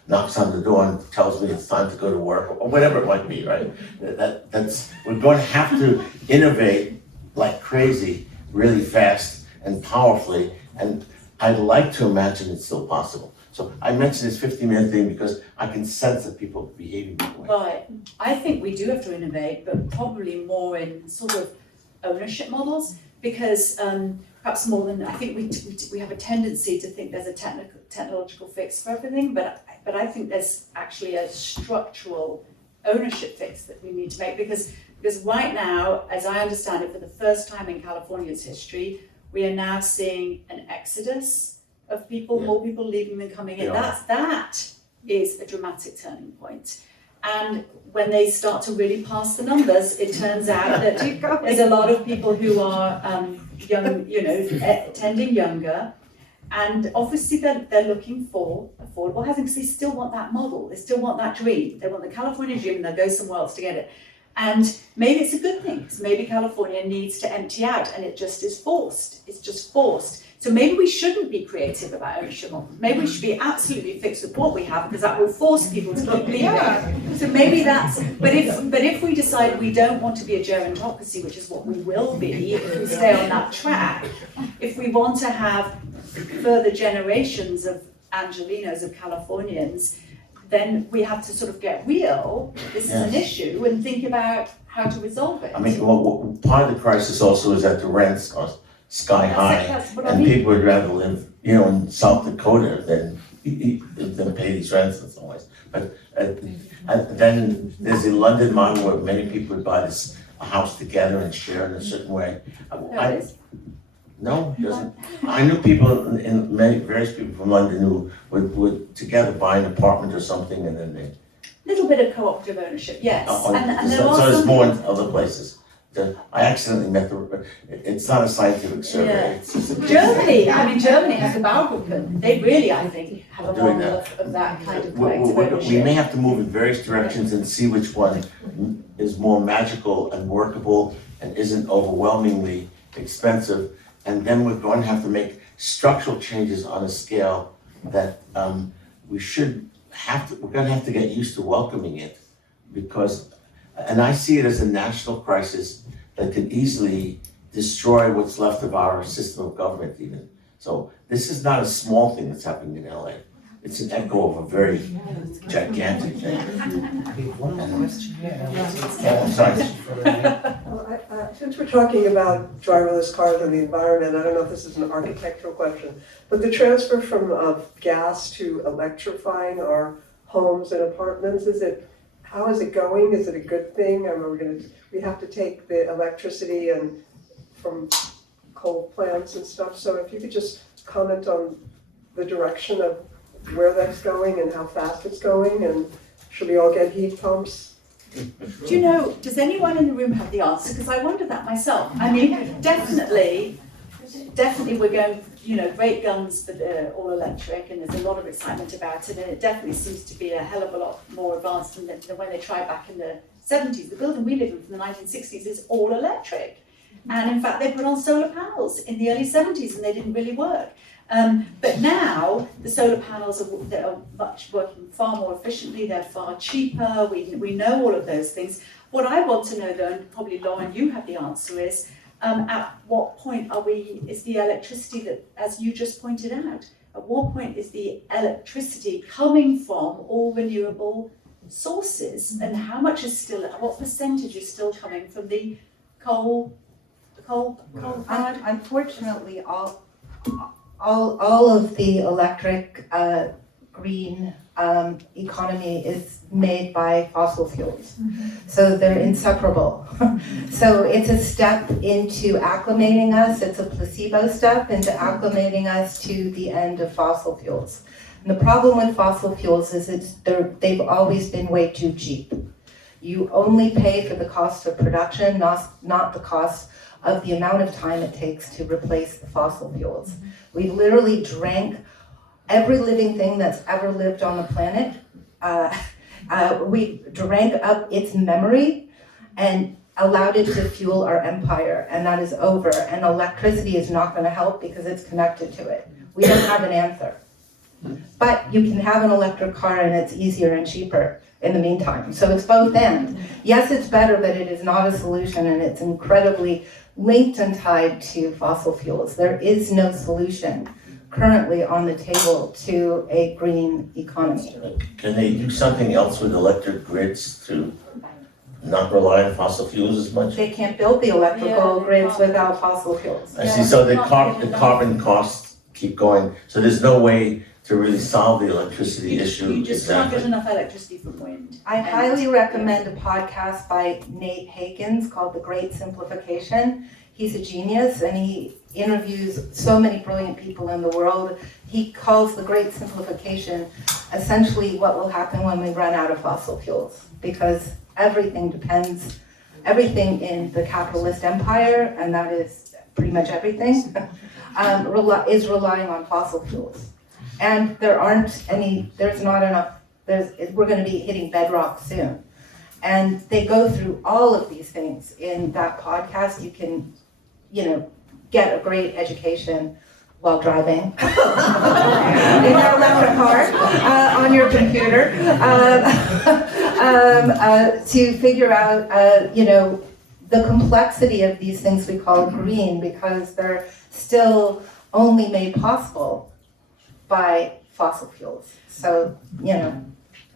knocks on the door and tells me it's time to go to work, or whatever it might be, right? We're going to have to innovate like crazy, really fast and powerfully, and I'd like to imagine it's still possible. So I mentioned this 50-minute thing because I can sense that people are behaving that way. Right. I think we do have to innovate, but probably more in sort of ownership models, because perhaps more than, I think we have a tendency to think there's a technological fix for everything, but I think there's actually a structural ownership fix that we need to make, because right now, as I understand it, for the first time in California's history, we are now seeing an exodus of people, more people leaving than coming in. That is a dramatic turning point. And when they start to really pass the numbers, it turns out that there's a lot of people who are young, tending younger, and obviously they're looking for affordable housing because they still want that model, they still want that dream, they want the California dream, and they'll go somewhere else to get it. And maybe it's a good thing, because maybe California needs to empty out, and it just is forced. It's just forced. So maybe we shouldn't be creative about ownership models. Maybe we should be absolutely fixed with what we have, because that will force people to keep leaving. So maybe that's, but if we decide we don't want to be a gerontocracy, which is what we will be if we stay on that track, if we want to have further generations of Angelinos, of Californians, then we have to sort of get real, this is an issue, and think about how to resolve it. I mean, part of the crisis also is that the rents are sky high, and people would rather live, in South Dakota than pay these rents in some ways. But and then there's the London model where many people would buy a house together and share in a certain way. No, it doesn't. I knew people various people from London who would together buy an apartment or something, and then they. Little bit of cooperative ownership, yes. And there so are there's some more in other places. I accidentally met it's not a scientific survey. Yeah. It's just Germany has a Baugruppen. They really, I think, have a Doing model of that kind of collective ownership. We may have to move in various directions and see which one is more magical and workable and isn't overwhelmingly expensive. And then we're going to have to make structural changes on a scale that we're going to have to get used to welcoming it, because, and I see it as a national crisis that could easily destroy what's left of our system of government even. So this is not a small thing that's happening in LA. It's an echo of a very gigantic thing. One more question here. I'm sorry. Since we're talking about driverless cars and the environment, I don't know if this is an architectural question, but the transfer from gas to electrifying our homes and apartments, how is it going? Is it a good thing? I mean, we have to take the electricity from coal plants and stuff. So if you could just comment on the direction of where that's going and how fast it's going, and should we all get heat pumps Do you know, does anyone in the room have the answer? Because I wondered that myself. I mean, definitely we're going, great guns for the all electric, and there's a lot of excitement about it, and it definitely seems to be a hell of a lot more advanced than when they tried back in the 70s. The building we live in from the 1960s is all electric. And in fact, they put on solar panels in the early 70s and they didn't really work. But now the solar panels are working far more efficiently, they're far cheaper, we know all of those things. What I want to know though, and probably Lauren, you have the answer, is at what point is the electricity that, as you just pointed out, at what point is the electricity coming from all renewable sources, and how much is still, what percentage is still coming from the coal fired? Unfortunately, all of the electric green economy is made by fossil fuels. So they're inseparable. So it's a step into acclimating us, it's a placebo step into acclimating us to the end of fossil fuels. And the problem with fossil fuels is they've always been way too cheap. You only pay for the cost of production, not the cost of the amount of time it takes to replace the fossil fuels. We literally drank every living thing that's ever lived on the planet. We drank up its memory and allowed it to fuel our empire, and that is over. And electricity is not going to help because it's connected to it. We don't have an answer. But you can have an electric car and it's easier and cheaper in the meantime. So it's both and. Yes, it's better, but it is not a solution, and it's incredibly linked and tied to fossil fuels. There is no solution currently on the table to a green economy. Can they do something else with electric grids to not rely on fossil fuels as much? They can't build the electrical grids without fossil fuels. I see, so the carbon costs keep going, so there's no way to really solve the electricity issue. You just can't get enough electricity from wind. I highly recommend a podcast by Nate Hagens called The Great Simplification. He's a genius and he interviews so many brilliant people in the world. He calls The Great Simplification essentially what will happen when we run out of fossil fuels, because everything in the capitalist empire, and that is pretty much everything, is relying on fossil fuels. And we're going to be hitting bedrock soon. And they go through all of these things in that podcast. You can, get a great education while driving in your electric car, on your computer, to figure out, the complexity of these things we call green, because they're still only made possible by fossil fuels. So,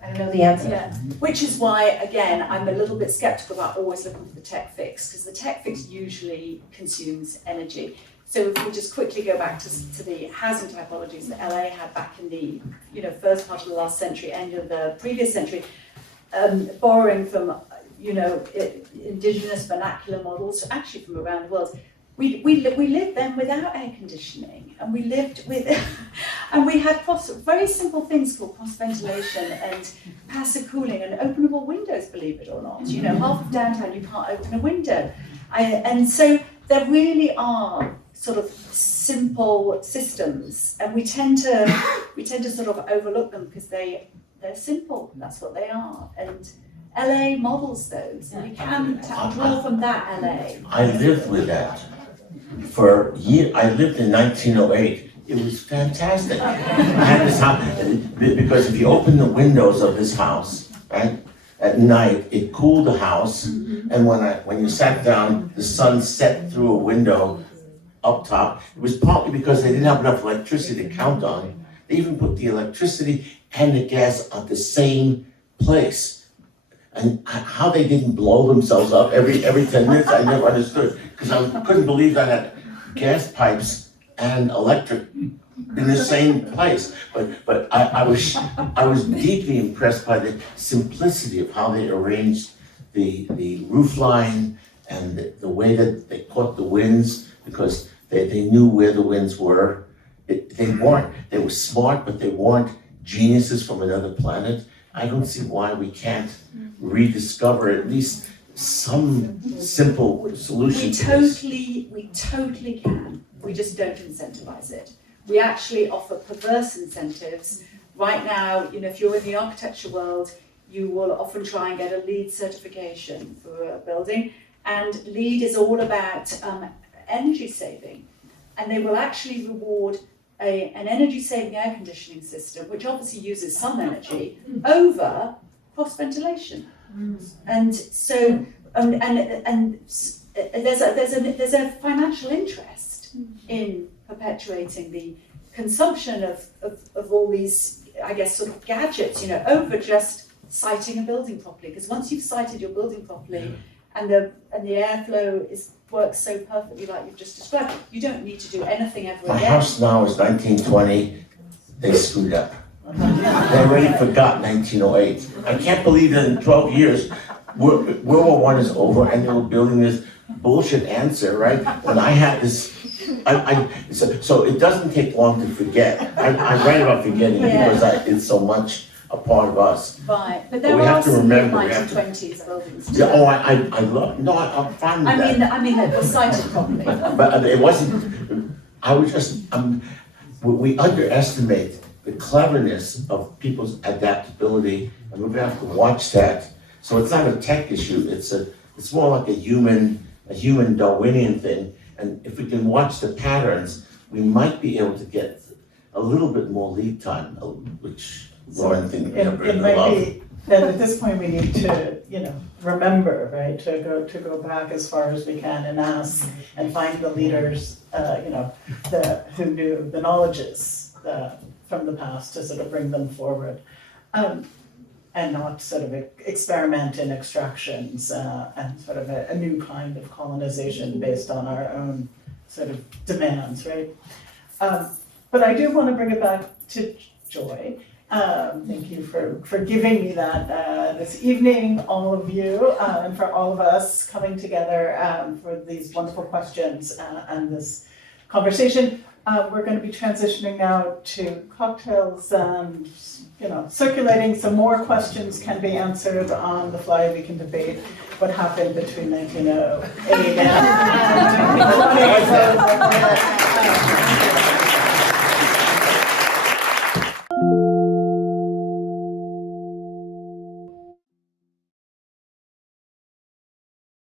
I don't know the answer. Yeah, which is why, again, I'm a little bit skeptical about always looking for the tech fix, because the tech fix usually consumes energy. So if we just quickly go back to the housing typologies that LA had back in the first part of the last century, end of the previous century, borrowing from indigenous vernacular models, actually from around the world. We lived then without air conditioning, and we lived with, and we had very simple things called cross ventilation and passive cooling and openable windows, believe it or not. Half of downtown you can't open a window. And so there really are sort of simple systems, and we tend to sort of overlook them because they're simple. That's what they are. And LA models those, and you can draw from that LA. I lived with that. For years, I lived in 1908. It was fantastic. I had this house, because if you open the windows of this house, right, at night, it cooled the house, and when you sat down, the sun set through a window up top. It was partly because they didn't have enough electricity to count on. They even put the electricity and the gas at the same place. And how they didn't blow themselves up every 10 minutes, I never understood. Because I couldn't believe I had gas pipes and electric in the same place. But I was deeply impressed by the simplicity of how they arranged the roof line and the way that they caught the winds, because they knew where the winds were. They were smart, but they weren't geniuses from another planet. I don't see why we can't rediscover at least some simple solution to this. We totally can. We just don't incentivize it. We actually offer perverse incentives. Right now, if you're in the architecture world, you will often try and get a LEED certification for a building. And LEED is all about energy saving. And they will actually reward an energy saving air conditioning system, which obviously uses some energy, over cross ventilation. And so, there's a financial interest in perpetuating the consumption of all these, I guess, sort of gadgets, over just siting a building properly. Because once you've sited your building properly, and the airflow works so perfectly like you've just described, you don't need to do anything ever My again. house now is 1920, they screwed up. They already forgot 1908. I can't believe that in 12 years, World War I is over and they were building this bullshit answer, right? When I had this, so it doesn't take long to forget. I write about forgetting because it's so much a part of us. Right, but But there we are have to some remember, we have to- 1920s buildings too. Yeah, oh, I love, no, I'm fine with that. I mean that were sited properly. But it wasn't, I was just, we underestimate the cleverness of people's adaptability, and we're gonna have to watch that. So it's not a tech issue, it's more like a human Darwinian thing. And if we can watch the patterns, we might be able to get a little bit more lead time, which Lauren thinks we have It might be that at this point we need to, remember, right, to go back as far as we can and ask and find the leaders, who knew the knowledges from the past to sort of bring them forward. And not sort of experiment in extractions and sort of a new kind of colonization based on our own sort of demands, right? But I do want to bring it back to Joy. Thank you for giving me that this evening, all of you, and for all of us coming together for these wonderful questions and this conversation. We're going to be transitioning now to cocktails and, circulating some more questions can be answered on the fly. We can debate what happened between 1908 and 1920.